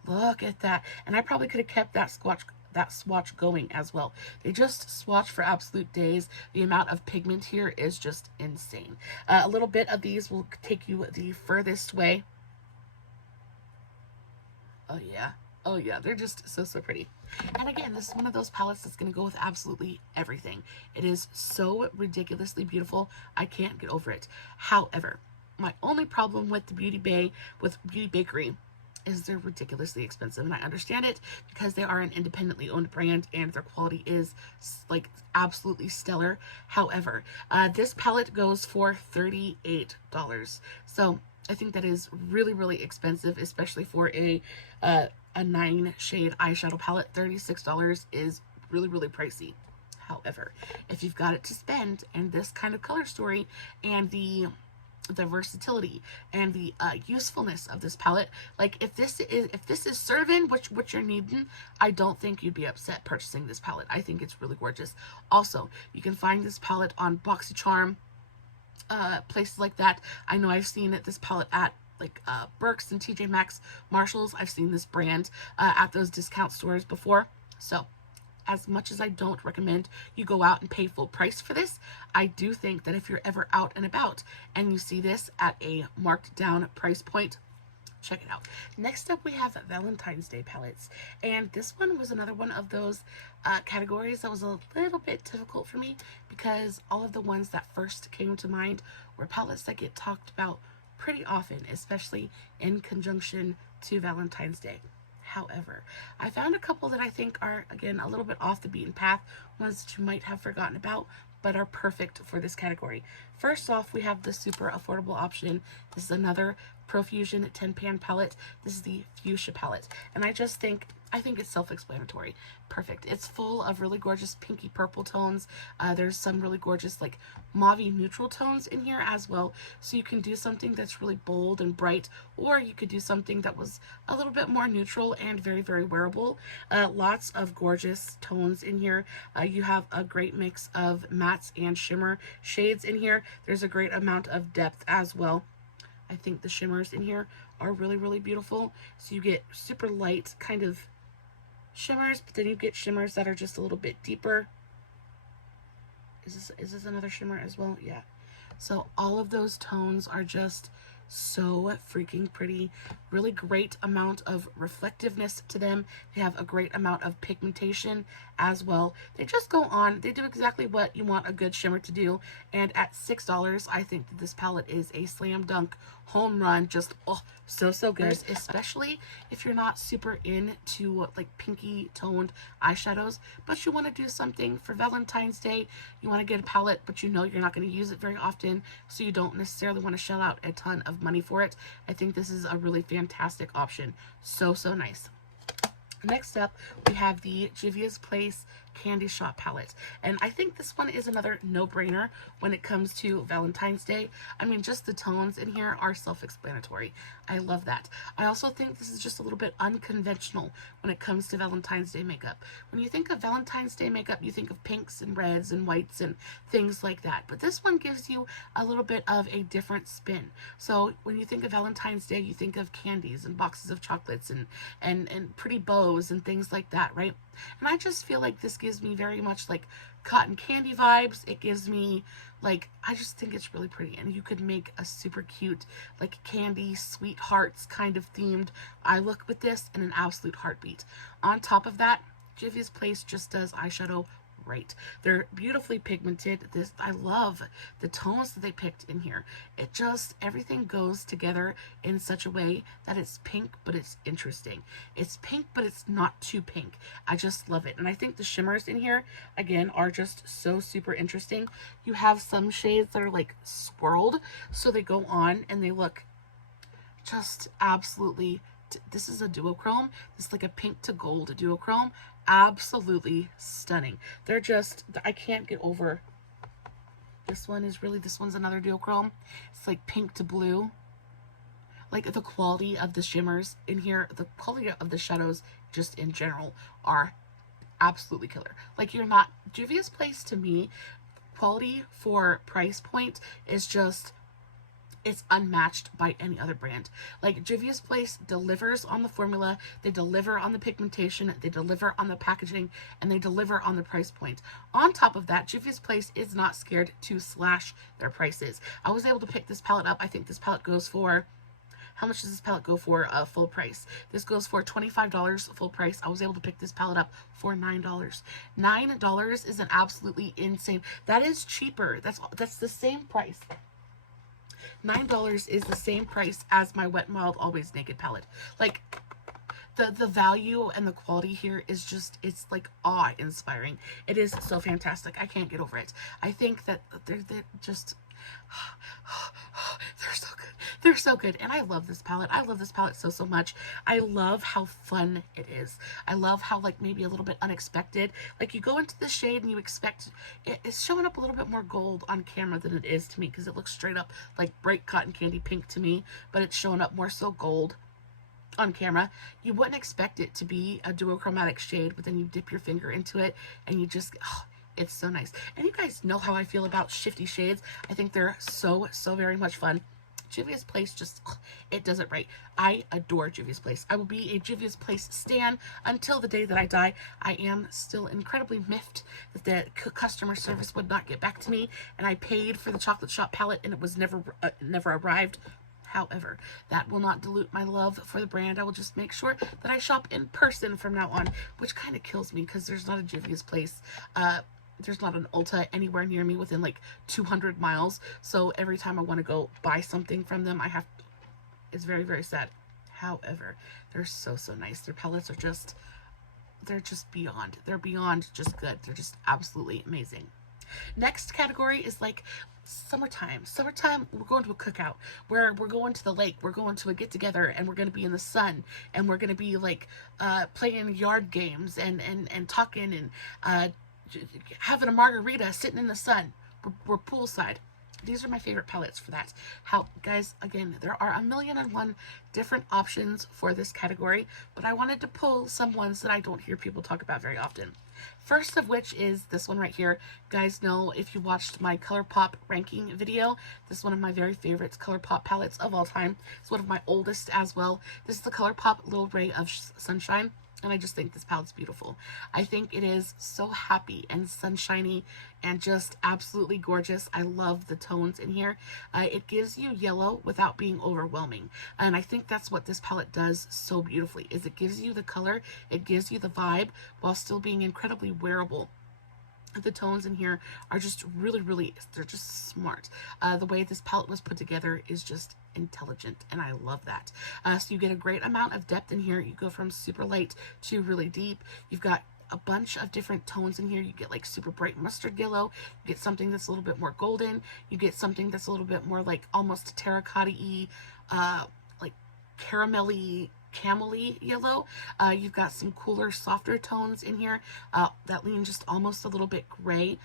Look at that. And I probably could have kept that swatch going as well. They just swatch for absolute days. The amount of pigment here is just insane. A little bit of these will take you the furthest way. Oh yeah. Oh yeah, they're just so pretty. And again, this is one of those palettes that's going to go with absolutely everything. It is so ridiculously beautiful. I can't get over it. However, my only problem with the Beauty Bakerie is they're ridiculously expensive, and I understand it because they are an independently owned brand and their quality is like absolutely stellar. However, this palette goes for $38. So I think that is really expensive, especially for a 9-shade eyeshadow palette. $36 is really pricey. However, if you've got it to spend and this kind of color story and the versatility and the usefulness of this palette, like if this is serving what you're needing, I don't think you'd be upset purchasing this palette. I think it's really gorgeous. Also, you can find this palette on BoxyCharm, places like that. I know I've seen this palette at like Burke's and TJ Maxx, Marshalls. I've seen this brand at those discount stores before. So as much as I don't recommend you go out and pay full price for this, I do think that if you're ever out and about and you see this at a marked down price point, check it out. Next up, we have Valentine's Day palettes. And this one was another one of those categories that was a little bit difficult for me because all of the ones that first came to mind were palettes that get talked about pretty often, especially in conjunction to Valentine's Day. However, I found a couple that I think are, again, a little bit off the beaten path, ones that you might have forgotten about, but are perfect for this category. First off, we have the super affordable option. This is another Profusion 10-pan palette. This is the fuchsia palette, and I think it's self-explanatory. Perfect. It's full of really gorgeous pinky purple tones. There's some really gorgeous like mauve neutral tones in here as well. So you can do something that's really bold and bright, or you could do something that was a little bit more neutral and very wearable. Lots of gorgeous tones in here. You have a great mix of mattes and shimmer shades in here. There's a great amount of depth as well. I think the shimmers in here are really beautiful. So you get super light kind of shimmers, but then you get shimmers that are just a little bit deeper. Is this another shimmer as well? Yeah. So all of those tones are just so freaking pretty. Really great amount of reflectiveness to them. They have a great amount of pigmentation as well. They just go on. They do exactly what you want a good shimmer to do. And at $6, I think that this palette is a slam dunk home run. Just, oh, so good. Especially if you're not super into like pinky toned eyeshadows, but you want to do something for Valentine's Day. You want to get a palette, but you know you're not going to use it very often, so you don't necessarily want to shell out a ton of money for it. I think this is a really fantastic option. So nice. Next up, we have the Juvia's Place Candy Shop palette, and I think this one is another no-brainer when it comes to Valentine's Day. I mean, just the tones in here are self-explanatory. I love that. I also think this is just a little bit unconventional when it comes to Valentine's Day makeup. When you think of Valentine's Day makeup, you think of pinks and reds and whites and things like that, but this one gives you a little bit of a different spin. So when you think of Valentine's Day, you think of candies and boxes of chocolates and pretty bows and things like that, right? And I just feel like this gives me very much like cotton candy vibes. It gives me like, I just think it's really pretty, and you could make a super cute like candy sweethearts kind of themed eye look with this in an absolute heartbeat. On top of that, Juvia's Place just does eyeshadow right. They're beautifully pigmented. I love the tones that they picked in here. It just, everything goes together in such a way that it's pink, but it's interesting. It's pink, but it's not too pink. I just love it. And I think the shimmers in here, again, are just so super interesting. You have some shades that are like swirled, so they go on and they look just absolutely, this is a duochrome. This is like a pink to gold duochrome. Absolutely stunning. They're just, I can't get over, this one's another duochrome. It's like pink to blue. Like the quality of the shimmers in here, the quality of the shadows just in general are absolutely killer. Like, you're not, Juvia's Place to me, quality for price point is just, it's unmatched by any other brand. Like, Juvia's Place delivers on the formula, they deliver on the pigmentation, they deliver on the packaging, and they deliver on the price point. On top of that, Juvia's Place is not scared to slash their prices. I was able to pick this palette up. I think this palette goes for, how much does this palette go for full price? This goes for $25 full price. I was able to pick this palette up for $9. $9 is an absolutely insane, that is cheaper. That's the same price. $9 is the same price as my Wet n Wild Always Naked palette. Like, the value and the quality here is just, it's like awe-inspiring. It is so fantastic. I can't get over it. I think that they're just, they're so good. They're so good. And I love this palette. I love this palette so much. I love how fun it is. I love how, like, maybe a little bit unexpected. Like, you go into the shade and you expect it's showing up a little bit more gold on camera than it is to me, because it looks straight up like bright cotton candy pink to me, but it's showing up more so gold on camera. You wouldn't expect it to be a duochromatic shade, but then you dip your finger into it and you just, oh, it's so nice. And you guys know how I feel about shifty shades. I think they're so very much fun. Juvia's Place just, it does it right. I adore Juvia's Place. I will be a Juvia's Place stan until the day that I die. I am still incredibly miffed that the customer service would not get back to me, and I paid for the chocolate shop palette and it was never arrived. However, that will not dilute my love for the brand. I will just make sure that I shop in person from now on, which kind of kills me because there's not a Juvia's Place. There's not an Ulta anywhere near me within like 200 miles. So every time I want to go buy something from them, I have, it's very sad. However, they're so nice. Their palettes are just, they're just beyond. They're beyond just good. They're just absolutely amazing. Next category is like summertime. Summertime, we're going to a cookout, where we're going to the lake, we're going to a get together, and we're going to be in the sun, and we're going to be like playing yard games and talking and having a margarita, sitting in the sun. We're poolside. These are my favorite palettes for that. How, guys, again, there are 1,000,001 different options for this category, but I wanted to pull some ones that I don't hear people talk about very often. First of which is this one right here. You guys know, if you watched my Colourpop ranking video, this is one of my very favorite Colourpop palettes of all time. It's one of my oldest as well. This is the Colourpop Little Ray of Sunshine. And I just think this palette's beautiful. I think it is so happy and sunshiny and just absolutely gorgeous. I love the tones in here. It gives you yellow without being overwhelming. And I think that's what this palette does so beautifully, is it gives you the color, it gives you the vibe while still being incredibly wearable. The tones in here are just really, they're just smart. The way this palette was put together is just intelligent, and I love that. So you get a great amount of depth in here. You go from super light to really deep. You've got a bunch of different tones in here. You get like super bright mustard yellow, you get something that's a little bit more golden, you get something that's a little bit more like almost terracotta-y, like caramelly, camely yellow. You've got some cooler, softer tones in here that lean just almost a little bit gray.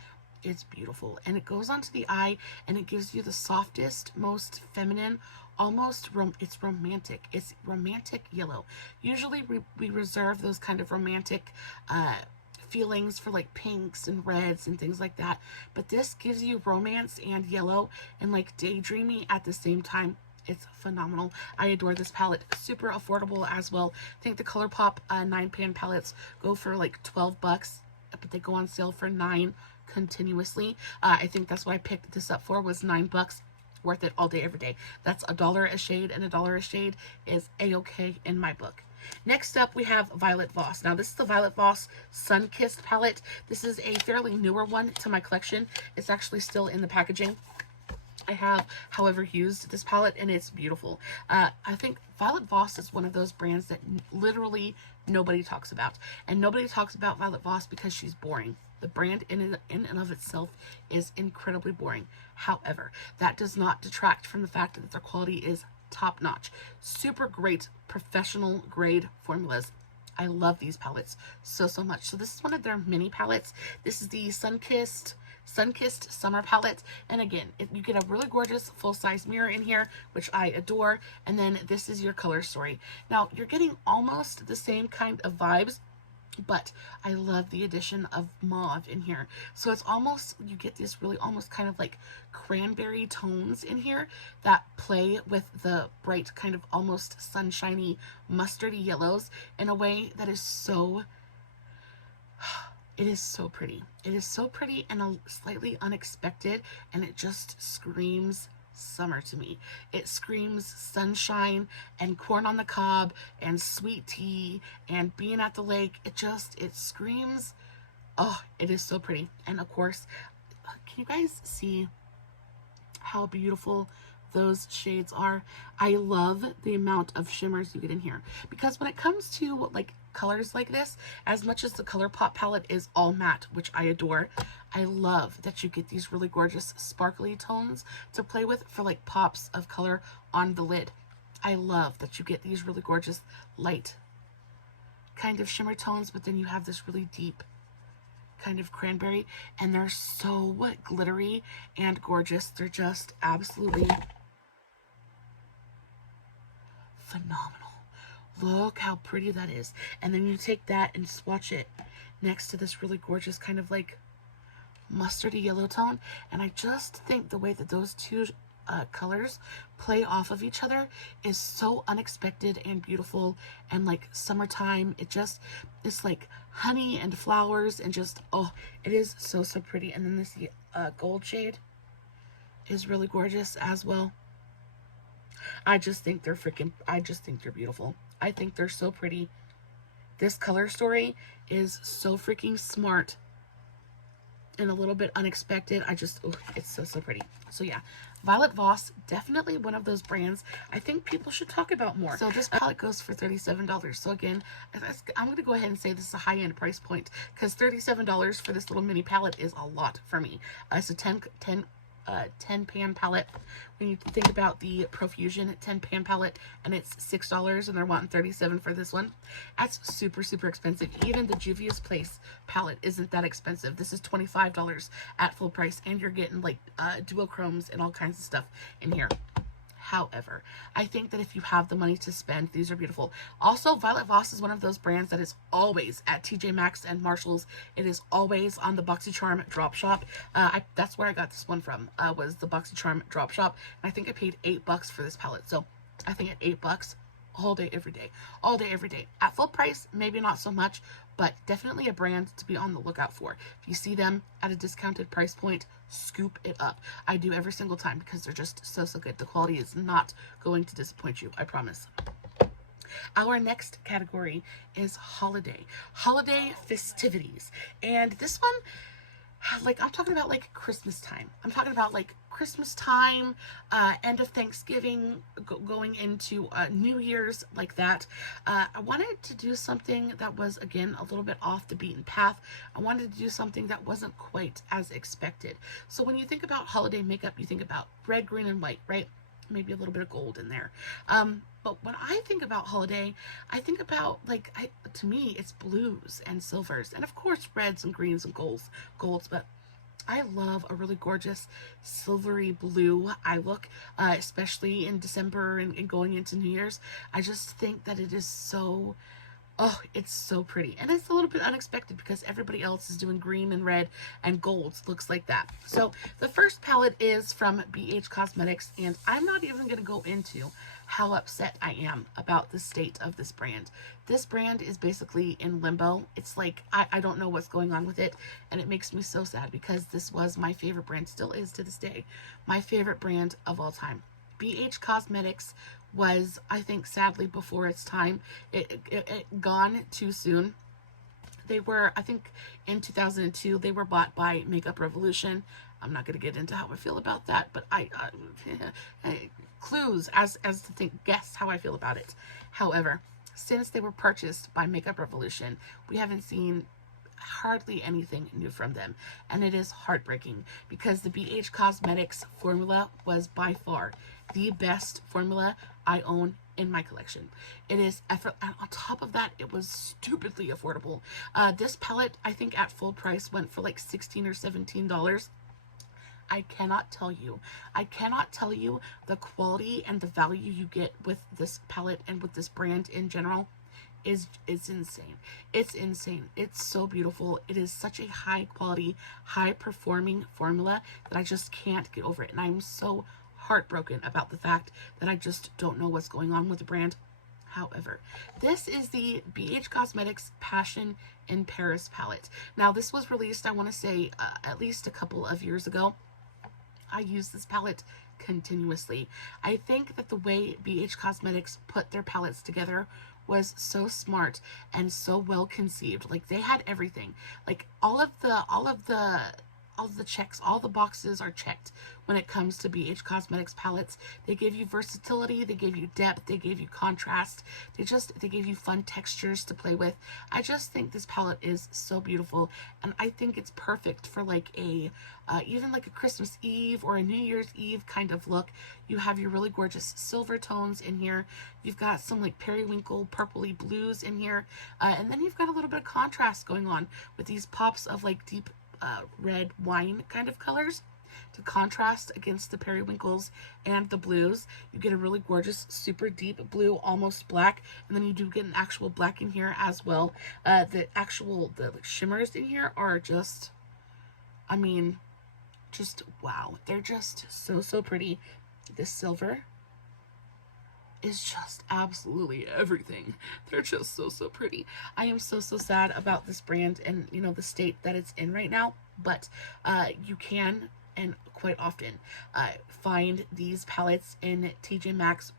It's beautiful, and it goes onto the eye, and it gives you the softest, most feminine, almost it's romantic. It's romantic yellow. Usually we reserve those kind of romantic feelings for like pinks and reds and things like that, but this gives you romance and yellow and like daydreamy at the same time. It's phenomenal. I adore this palette. Super affordable as well. I think the Colourpop 9-pan palettes go for like 12 bucks, but they go on sale for $9 continuously. I think that's what I picked this up for, was $9. Worth it all day, every day. That's $1 a shade, and $1 a shade is a-okay in my book. Next up, we have Violet Voss. Now, this is the Violet Voss Sunkissed palette. This is a fairly newer one to my collection. It's actually still in the packaging. I have, however, used this palette, and it's beautiful. I think Violet Voss is one of those brands that literally nobody talks about. And nobody talks about Violet Voss because she's boring. The brand in and of itself is incredibly boring. However, that does not detract from the fact that their quality is top-notch. Super great professional grade formulas. I love these palettes so much. So this is one of their mini palettes. This is the Sunkissed Summer palette, and again, you get a really gorgeous full-size mirror in here, which I adore, and then this is your color story. Now, you're getting almost the same kind of vibes, but I love the addition of mauve in here. So it's almost, you get this really almost kind of like cranberry tones in here that play with the bright kind of almost sunshiny mustardy yellows in a way that is so, it is so pretty. It is so pretty and slightly unexpected, and it just screams summer to me. It screams sunshine and corn on the cob and sweet tea and being at the lake. It screams, oh, it is so pretty. And of course, can you guys see how beautiful those shades are? I love the amount of shimmers you get in here, because when it comes to like colors like this, as much as the Colourpop palette is all matte, which I adore, I love that you get these really gorgeous sparkly tones to play with for like pops of color on the lid. I love that you get these really gorgeous light kind of shimmer tones, but then you have this really deep kind of cranberry, and they're so glittery and gorgeous. They're just absolutely phenomenal. Look how pretty that is. And then you take that and swatch it next to this really gorgeous kind of like mustardy yellow tone, and I just think the way that those two colors play off of each other is so unexpected and beautiful, and like summertime. It's like honey and flowers, and just, oh, it is so pretty. And then this gold shade is really gorgeous as well. I just think they're beautiful. I think they're so pretty. This color story is so freaking smart and a little bit unexpected. It's so pretty. So yeah, Violet Voss, definitely one of those brands I think people should talk about more. So this palette goes for $37. So again, I'm going to go ahead and say this is a high-end price point, because $37 for this little mini palette is a lot for me. It's a 10-pan palette. When you think about the Profusion 10-pan palette, and it's $6 and they're wanting $37 for this one, that's super expensive. Even the Juvias Place palette isn't that expensive. This is $25 at full price, and you're getting like duochromes and all kinds of stuff in here. However, I think that if you have the money to spend, these are beautiful. Also, Violet Voss is one of those brands that is always at TJ Maxx and Marshalls. It is always on the BoxyCharm drop shop. That's where I got this one from, was the BoxyCharm drop shop. And I think I paid $8 for this palette. So I think at $8, all day, every day, all day, every day. At full price, maybe not so much, but definitely a brand to be on the lookout for. If you see them at a discounted price point, scoop it up. I do every single time because they're just so, so good. The quality is not going to disappoint you, I promise. Our next category is holiday festivities. And this one, like, I'm talking about like Christmas time. I'm talking about like Christmas time, end of Thanksgiving, going into New Year's, like that. I wanted to do something that was, again, a little bit off the beaten path. I wanted to do something that wasn't quite as expected. So when you think about holiday makeup, you think about red, green, and white, right? Maybe a little bit of gold in there. But when I think about holiday, I think about, like, to me, it's blues and silvers, and of course reds and greens and golds, but I love a really gorgeous silvery blue eye look, especially in December and going into New Year's. I just think that it is so, oh, it's so pretty. And it's a little bit unexpected because everybody else is doing green and red and golds, looks like that. So the first palette is from BH Cosmetics, and I'm not even going to go into how upset I am about the state of this brand. This brand is basically in limbo. It's like, I don't know what's going on with it, and it makes me so sad because this was my favorite brand, still is to this day, my favorite brand of all time. BH Cosmetics was, I think, sadly before its time. It gone too soon. They were, I think, in 2002, they were bought by Makeup Revolution. I'm not going to get into how I feel about that, but clues as to think, guess how I feel about it. However, since they were purchased by Makeup Revolution, we haven't seen hardly anything new from them, and it is heartbreaking because the BH Cosmetics formula was by far the best formula I own in my collection. It is effort, and on top of that, it was stupidly affordable. This palette, I think at full price, went for like $16 or $17. I cannot tell you the quality and the value you get with this palette and with this brand in general is insane. It's insane. It's so beautiful. It is such a high quality, high performing formula that I just can't get over it. And I'm so heartbroken about the fact that I just don't know what's going on with the brand. However, this is the BH Cosmetics Passion in Paris palette. Now, this was released, I want to say, at least a couple of years ago. I use this palette continuously. I think that the way BH Cosmetics put their palettes together was so smart and so well conceived. Like, they had everything. Like, all of the checks, all the boxes are checked when it comes to BH Cosmetics palettes. They give you versatility, they give you depth, they give you contrast, they give you fun textures to play with. I just think this palette is so beautiful, and I think it's perfect for like a even like a Christmas Eve or a New Year's Eve kind of look. You have your really gorgeous silver tones in here. You've got some like periwinkle purpley blues in here, and then you've got a little bit of contrast going on with these pops of like deep red wine kind of colors to contrast against the periwinkles and the blues. You get a really gorgeous, super deep blue, almost black, and then you do get an actual black in here as well. The like, shimmers in here are just, I mean, just wow. They're just so, so pretty. This silver is just absolutely everything. They're just so, so pretty. I am so, so sad about this brand and, you know, the state that it's in right now, but you can, and quite often, find these palettes in TJ Maxx,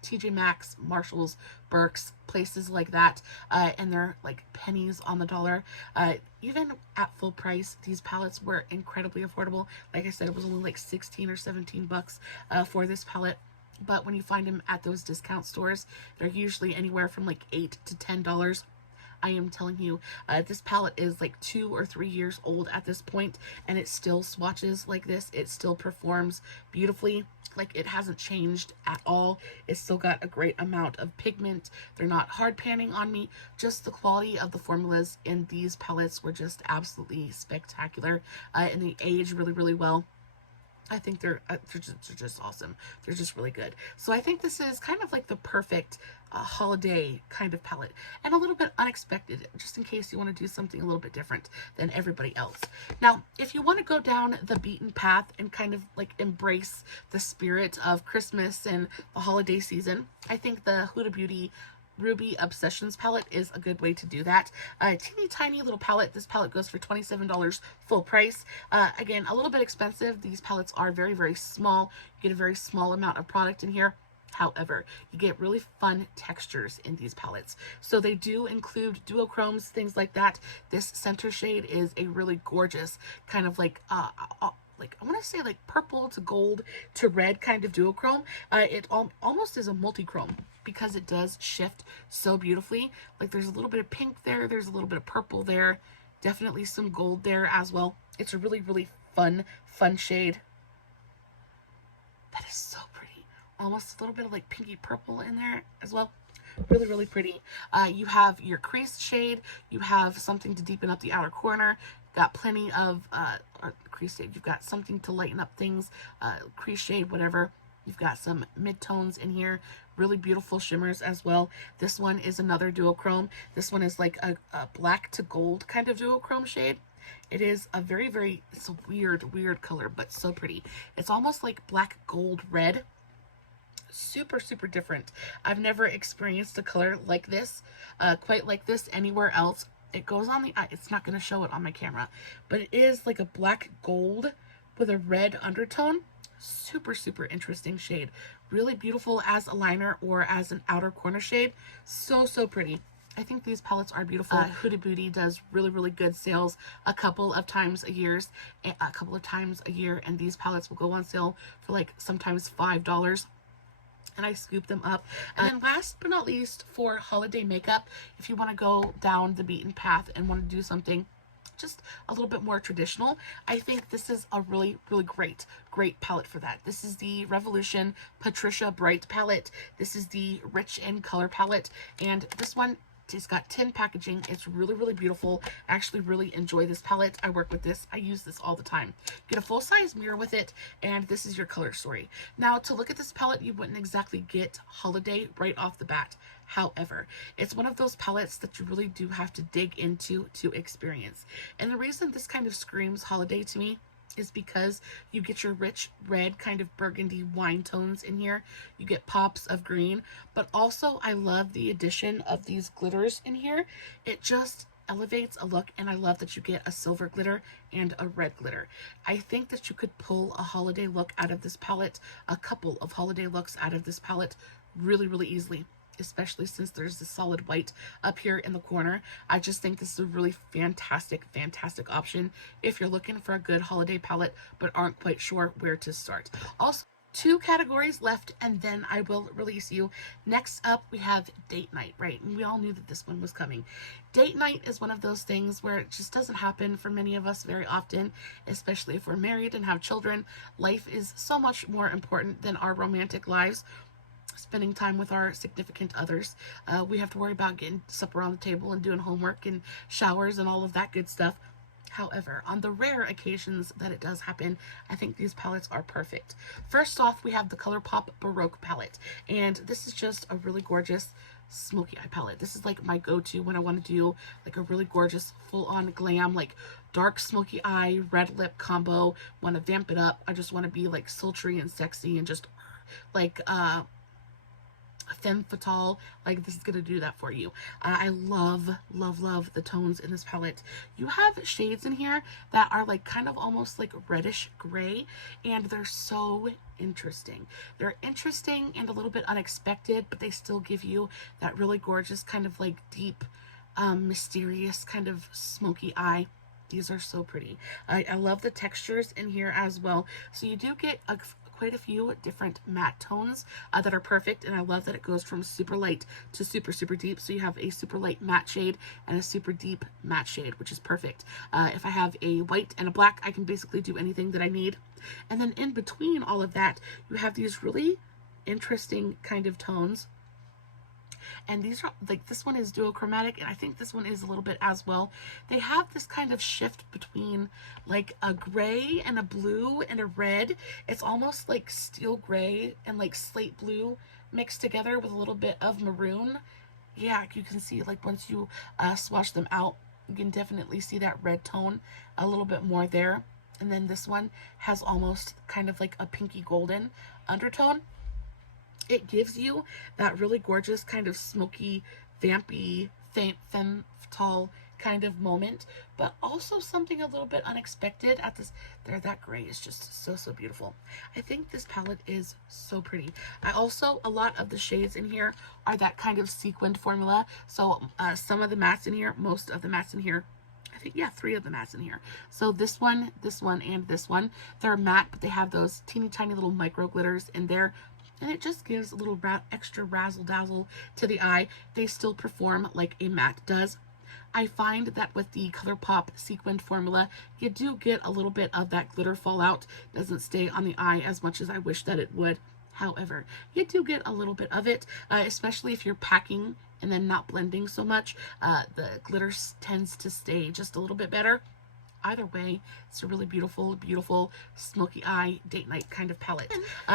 TJ Maxx, Marshalls, Burke's, places like that, and they're like pennies on the dollar. Even at full price, these palettes were incredibly affordable. Like I said, it was only like 16 or 17 bucks for this palette. But when you find them at those discount stores, they're usually anywhere from like $8 to $10. I am telling you, this palette is like 2 or 3 years old at this point, and it still swatches like this. It still performs beautifully. Like, it hasn't changed at all. It's still got a great amount of pigment. They're not hard panning on me. Just the quality of the formulas in these palettes were just absolutely spectacular, and they age really, really well. I think they're just awesome. They're just really good. So I think this is kind of like the perfect holiday kind of palette, and a little bit unexpected, just in case you want to do something a little bit different than everybody else. Now, if you want to go down the beaten path and kind of like embrace the spirit of Christmas and the holiday season, I think the Huda Beauty Ruby Obsessions palette is a good way to do that. A teeny tiny little palette. This palette goes for $27 full price. Again, a little bit expensive. These palettes are very, very small. You get a very small amount of product in here. However, you get really fun textures in these palettes. So they do include duochromes, things like that. This center shade is a really gorgeous kind of like I want to say like purple to gold to red kind of duochrome. It almost is a multi-chrome because it does shift so beautifully. Like there's a little bit of pink there, there's a little bit of purple there, definitely some gold there as well. It's a really, really fun shade. That is so pretty. Almost a little bit of like pinky purple in there as well. Really, really pretty. You have your crease shade. You have something to deepen up the outer corner. Got plenty of crease shade. You've got something to lighten up things. Crease shade, whatever. You've got some mid-tones in here. Really beautiful shimmers as well. This one is another duochrome. This one is like a black to gold kind of duochrome shade. It is a very, very, it's a weird color, but so pretty. It's almost like black gold red. Super, super different. I've never experienced a color like this, quite like this anywhere else. It goes on the eye. It's not going to show it on my camera, but it is like a black gold with a red undertone. Super, super interesting shade. Really beautiful as a liner or as an outer corner shade. So, so pretty. I think these palettes are beautiful. Huda Beauty does really, really good sales a couple of times a year, and these palettes will go on sale for like sometimes $5. And I scoop them up. And then last but not least, for holiday makeup, if you want to go down the beaten path and want to do something just a little bit more traditional, I think this is a really, really great palette for that. This is the Revolution Patricia Bright palette. This is the Rich in Color palette, and this one, it's got tin packaging. It's really, really beautiful. I actually really enjoy this palette. I work with this. I use this all the time. Get a full-size mirror with it, and this is your color story. Now, to look at this palette, you wouldn't exactly get holiday right off the bat. However, it's one of those palettes that you really do have to dig into to experience. And the reason this kind of screams holiday to me is because you get your rich red kind of burgundy wine tones in here. You get pops of green, but also I love the addition of these glitters in here. It just elevates a look, and I love that you get a silver glitter and a red glitter. I think that you could pull a holiday look out of this palette, a couple of holiday looks out of this palette really, really easily, especially since there's this solid white up here in the corner. I just think this is a really fantastic option if you're looking for a good holiday palette but aren't quite sure where to start. Also, 2 categories left, and then I will release you. Next up, we have date night, right? And we all knew that this one was coming. Date night is one of those things where it just doesn't happen for many of us very often, especially if we're married and have children. Life is so much more important than our romantic lives. Spending time with our significant others. We have to worry about getting supper on the table and doing homework and showers and all of that good stuff. However, on the rare occasions that it does happen, I think these palettes are perfect. First off, we have the Colourpop Baroque palette, and this is just a really gorgeous smoky eye palette. This is like my go-to when I want to do like a really gorgeous full-on glam, like dark smoky eye, red lip combo. Want to vamp it up. I just want to be like sultry and sexy and just like femme fatale. Like, this is gonna do that for you. I love the tones in this palette. You have shades in here that are like kind of almost like reddish gray, and they're so interesting. They're interesting and a little bit unexpected, but they still give you that really gorgeous kind of like deep mysterious kind of smoky eye. These are so pretty. I love the textures in here as well. So you do get quite a few different matte tones that are perfect, and I love that it goes from super light to super, super deep. So you have a super light matte shade and a super deep matte shade, which is perfect. If I have a white and a black, I can basically do anything that I need. And then in between all of that, you have these really interesting kind of tones And these are like, this one is duochromatic, and I think this one is a little bit as well. They have this kind of shift between like a gray and a blue and a red. It's almost like steel gray and like slate blue mixed together with a little bit of maroon. Yeah, you can see like once you swatch them out, you can definitely see that red tone a little bit more there. And then this one has almost kind of like a pinky golden undertone. It gives you that really gorgeous kind of smoky, vampy, femme fatale kind of moment, but also something a little bit unexpected at this. There, that gray is just so, so beautiful. I think this palette is so pretty. I also, a lot of the shades in here are that kind of sequined formula. So some of the mattes in here, most of the mattes in here, I think, yeah, 3 of the mattes in here. So this one, and this one, they're matte, but they have those teeny tiny little micro glitters in there. And it just gives a little extra razzle dazzle to the eye. They still perform like a matte does. I find that with the Colourpop sequined formula, you do get a little bit of that glitter fallout. Doesn't stay on the eye as much as I wish that it would. However, you do get a little bit of it, especially if you're packing and then not blending so much. The glitter tends to stay just a little bit better. Either way, it's a really beautiful, beautiful smoky eye date night kind of palette.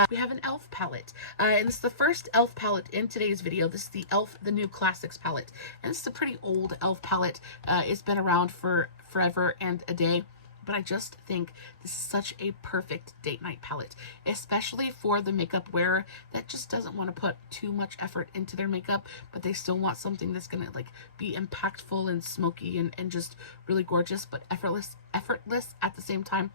We have an e.l.f. palette, and this is the first e.l.f. palette in today's video. This is the e.l.f. The New Classics palette, and it's a pretty old e.l.f. palette. It's been around for forever and a day. But I just think this is such a perfect date night palette, especially for the makeup wearer that just doesn't want to put too much effort into their makeup, but they still want something that's going to like be impactful and smoky and just really gorgeous, but effortless at the same time.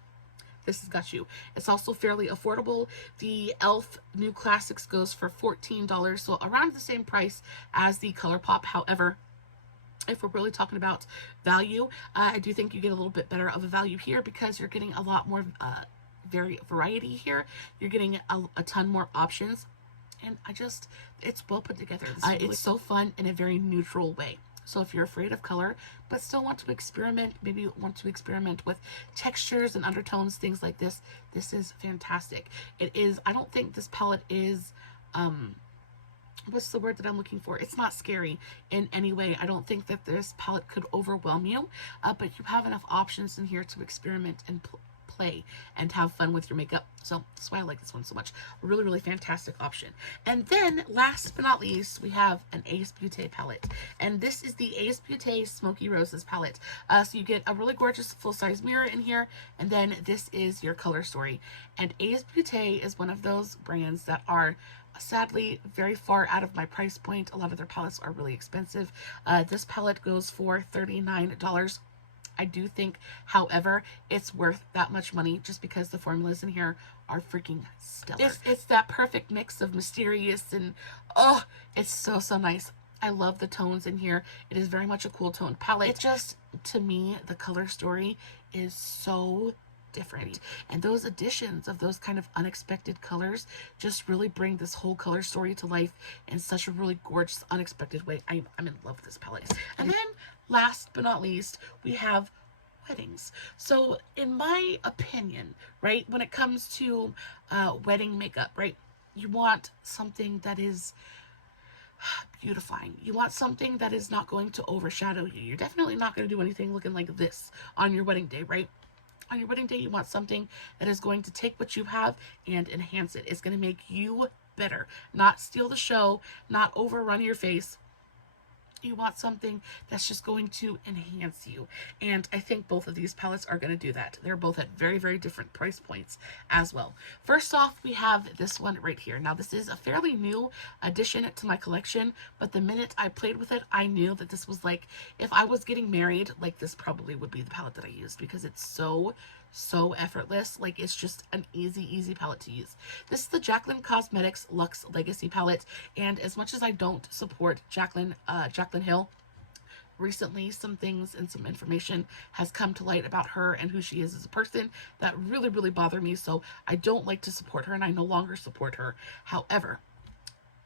This has got you. It's also fairly affordable. The e.l.f. New Classics goes for $14, so around the same price as the Colourpop. However, if we're really talking about value, I do think you get a little bit better of a value here because you're getting a lot more variety here. You're getting a ton more options, and it's well put together. It's so fun in a very neutral way. So if you're afraid of color but still want to experiment, maybe you want to experiment with textures and undertones, things like this, this is fantastic. It is, I don't think this palette is what's the word that I'm looking for? It's not scary in any way. I don't think that this palette could overwhelm you, but you have enough options in here to experiment and play and have fun with your makeup. So that's why I like this one so much. A really, really fantastic option. And then last but not least, we have an Ace Beauty palette. And this is the Ace Beauty Smoky Roses palette. So you get a really gorgeous full-size mirror in here, and then this is your color story. And Ace Beauty is one of those brands that are sadly very far out of my price point. A lot of their palettes are really expensive. This palette goes for $39. I do think, however, it's worth that much money just because the formulas in here are freaking stellar. It's that perfect mix of mysterious and, oh, it's so, so nice. I love the tones in here. It is very much a cool tone palette. It just, to me, the color story is so different, and those additions of those kind of unexpected colors just really bring this whole color story to life in such a really gorgeous, unexpected way. I'm in love with this palette. And then last but not least, we have weddings. So in my opinion, right, when it comes to wedding makeup, right, you want something that is beautifying. You want something that is not going to overshadow you. You're definitely not going to do anything looking like this on your wedding day, right? On your wedding day, you want something that is going to take what you have and enhance it. It's going to make you better, not steal the show, not overrun your face. You want something that's just going to enhance you. And I think both of these palettes are going to do that. They're both at very, very different price points as well. First off, we have this one right here. Now, this is a fairly new addition to my collection, but the minute I played with it, I knew that this was like, if I was getting married, like this probably would be the palette that I used because it's so effortless. Like, it's just an easy palette to use. This is the Jaclyn Cosmetics Luxe Legacy palette, and as much as I don't support Jaclyn Hill, recently some things and some information has come to light about her and who she is as a person that really bother me, so I don't like to support her, and I no longer support her. However,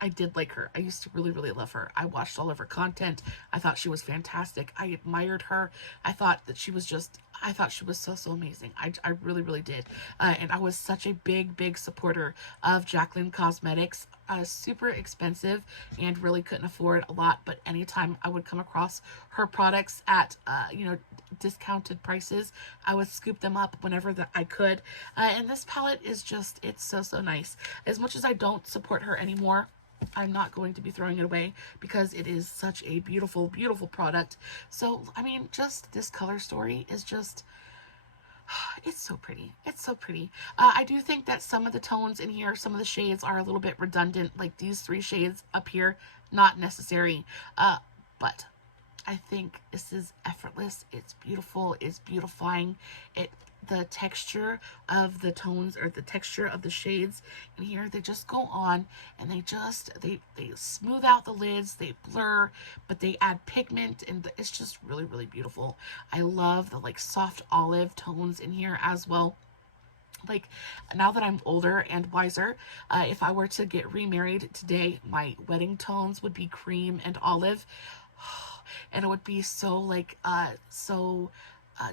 I did like her. I used to really love her. I watched all of her content. I thought she was fantastic. I admired her. I thought that she was just I thought she was so amazing. I really, really did. And I was such a big supporter of Jaclyn Cosmetics. Super expensive and really couldn't afford a lot. But anytime I would come across her products at, you know, discounted prices, I would scoop them up whenever that I could. And this palette is just, it's so nice. As much as I don't support her anymore, I'm not going to be throwing it away because it is such a beautiful product. So, I mean, just this color story is just, it's so pretty. It's so pretty. I do think that some of the tones in here, some of the shades are a little bit redundant, like these 3 shades up here, not necessary. But I think this is effortless. It's beautiful. It's beautifying. The texture of the tones, or the texture of the shades in here, they just go on and they smooth out the lids, they blur, but they add pigment, and it's just really beautiful. I love the like soft olive tones in here as well. Like, now that I'm older and wiser, if I were to get remarried today, my wedding tones would be cream and olive, and it would be so like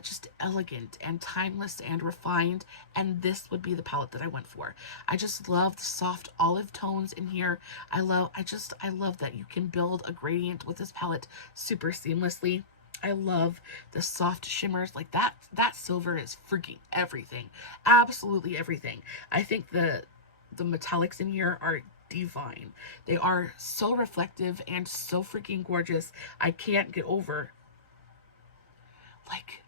just elegant and timeless and refined, and this would be the palette that I went for. I just love the soft olive tones in here. I love that you can build a gradient with this palette super seamlessly. I love the soft shimmers. Like that silver is freaking everything. Absolutely everything. I think the metallics in here are divine. They are so reflective and so freaking gorgeous. I can't get over, like,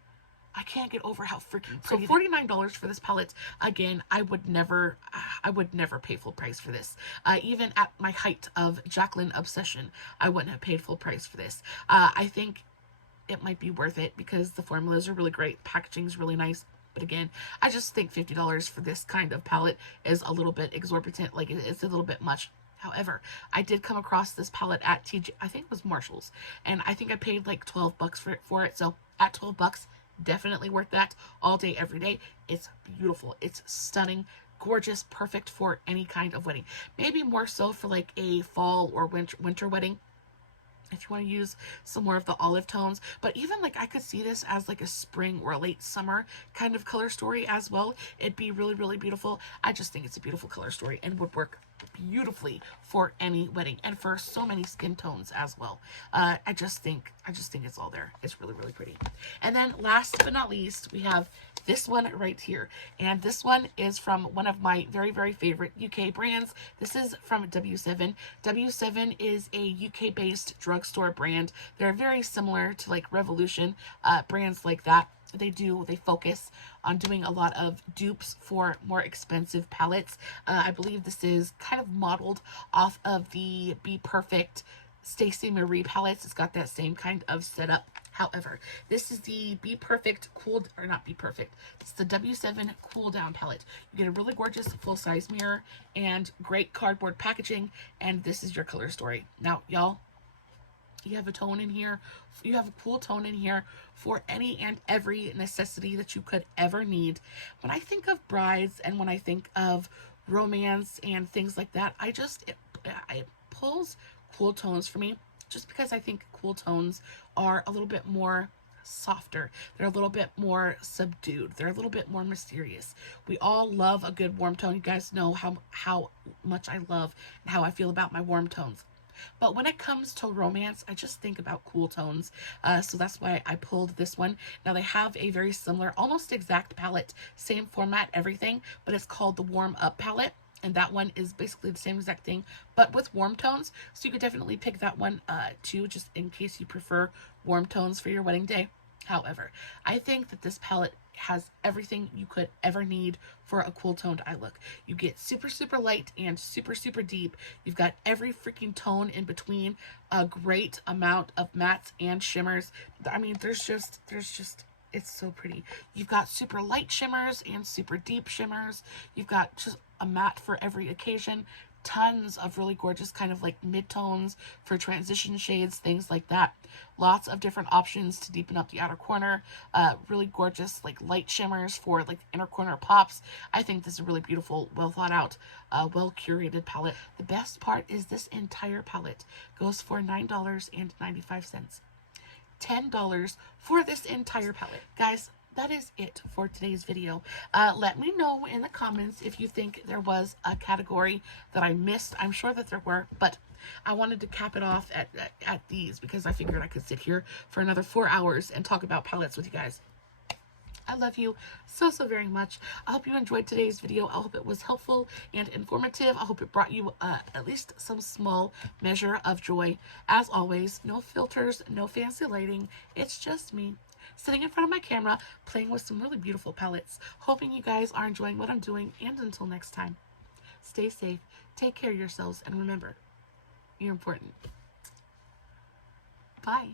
I can't get over how freaking pretty. So $49 for this palette. Again, I would never pay full price for this. Even at my height of Jaclyn obsession, I wouldn't have paid full price for this. I think it might be worth it because the formulas are really great. Packaging is really nice. But again, I just think $50 for this kind of palette is a little bit exorbitant. Like, it's a little bit much. However, I did come across this palette at I think it was Marshall's, and I think I paid like 12 bucks for it. So at 12 bucks, definitely worth that all day, every day. It's beautiful. It's stunning, gorgeous, perfect for any kind of wedding. Maybe more so for like a fall or winter wedding, if you want to use some more of the olive tones. But even like, I could see this as like a spring or a late summer kind of color story as well. It'd be really beautiful. I just think it's a beautiful color story and would work beautifully for any wedding and for so many skin tones as well. I just think it's all there. It's really pretty. And then last but not least, we have this one right here, and this one is from one of my very favorite UK brands. This is from W7. W7 is a UK based drugstore brand. They're very similar to like Revolution, brands like that. They focus on doing a lot of dupes for more expensive palettes. I believe this is kind of modeled off of the BPerfect Stacey Marie palettes. It's got that same kind of setup. However, this is the BPerfect it's the W7 Cool Down palette. You get a really gorgeous full-size mirror and great cardboard packaging, and this is your color story. Now, y'all, you have a tone in here. You have a cool tone in here for any and every necessity that you could ever need. When I think of brides and when I think of romance and things like that, it pulls cool tones for me, just because I think cool tones are a little bit more softer. They're a little bit more subdued. They're a little bit more mysterious. We all love a good warm tone. You guys know how much I love and how I feel about my warm tones. But when it comes to romance, I just think about cool tones. So that's why I pulled this one. Now, they have a very similar, almost exact palette, same format, everything, but it's called the Warm Up palette. And that one is basically the same exact thing, but with warm tones. So you could definitely pick that one too, just in case you prefer warm tones for your wedding day. However, I think that this palette has everything you could ever need for a cool toned eye look. You get super light and super deep. You've got every freaking tone in between, a great amount of mattes and shimmers. I mean, there's just it's so pretty. You've got super light shimmers and super deep shimmers. You've got just a matte for every occasion. Tons of really gorgeous kind of like mid-tones for transition shades, things like that. Lots of different options to deepen up the outer corner. Really gorgeous like light shimmers for like inner corner pops. I think this is a really beautiful, well thought out, well curated palette. The best part is this entire palette goes for $9.95. $10 for this entire palette. Guys, that is it for today's video. Let me know in the comments if you think there was a category that I missed. I'm sure that there were, but I wanted to cap it off at these because I figured I could sit here for another 4 hours and talk about palettes with you guys. I love you so very much. I hope you enjoyed today's video. I hope it was helpful and informative. I hope it brought you at least some small measure of joy. As always, no filters, no fancy lighting. It's just me sitting in front of my camera playing with some really beautiful palettes. Hoping you guys are enjoying what I'm doing, and until next time, stay safe, take care of yourselves, and remember, you're important. Bye.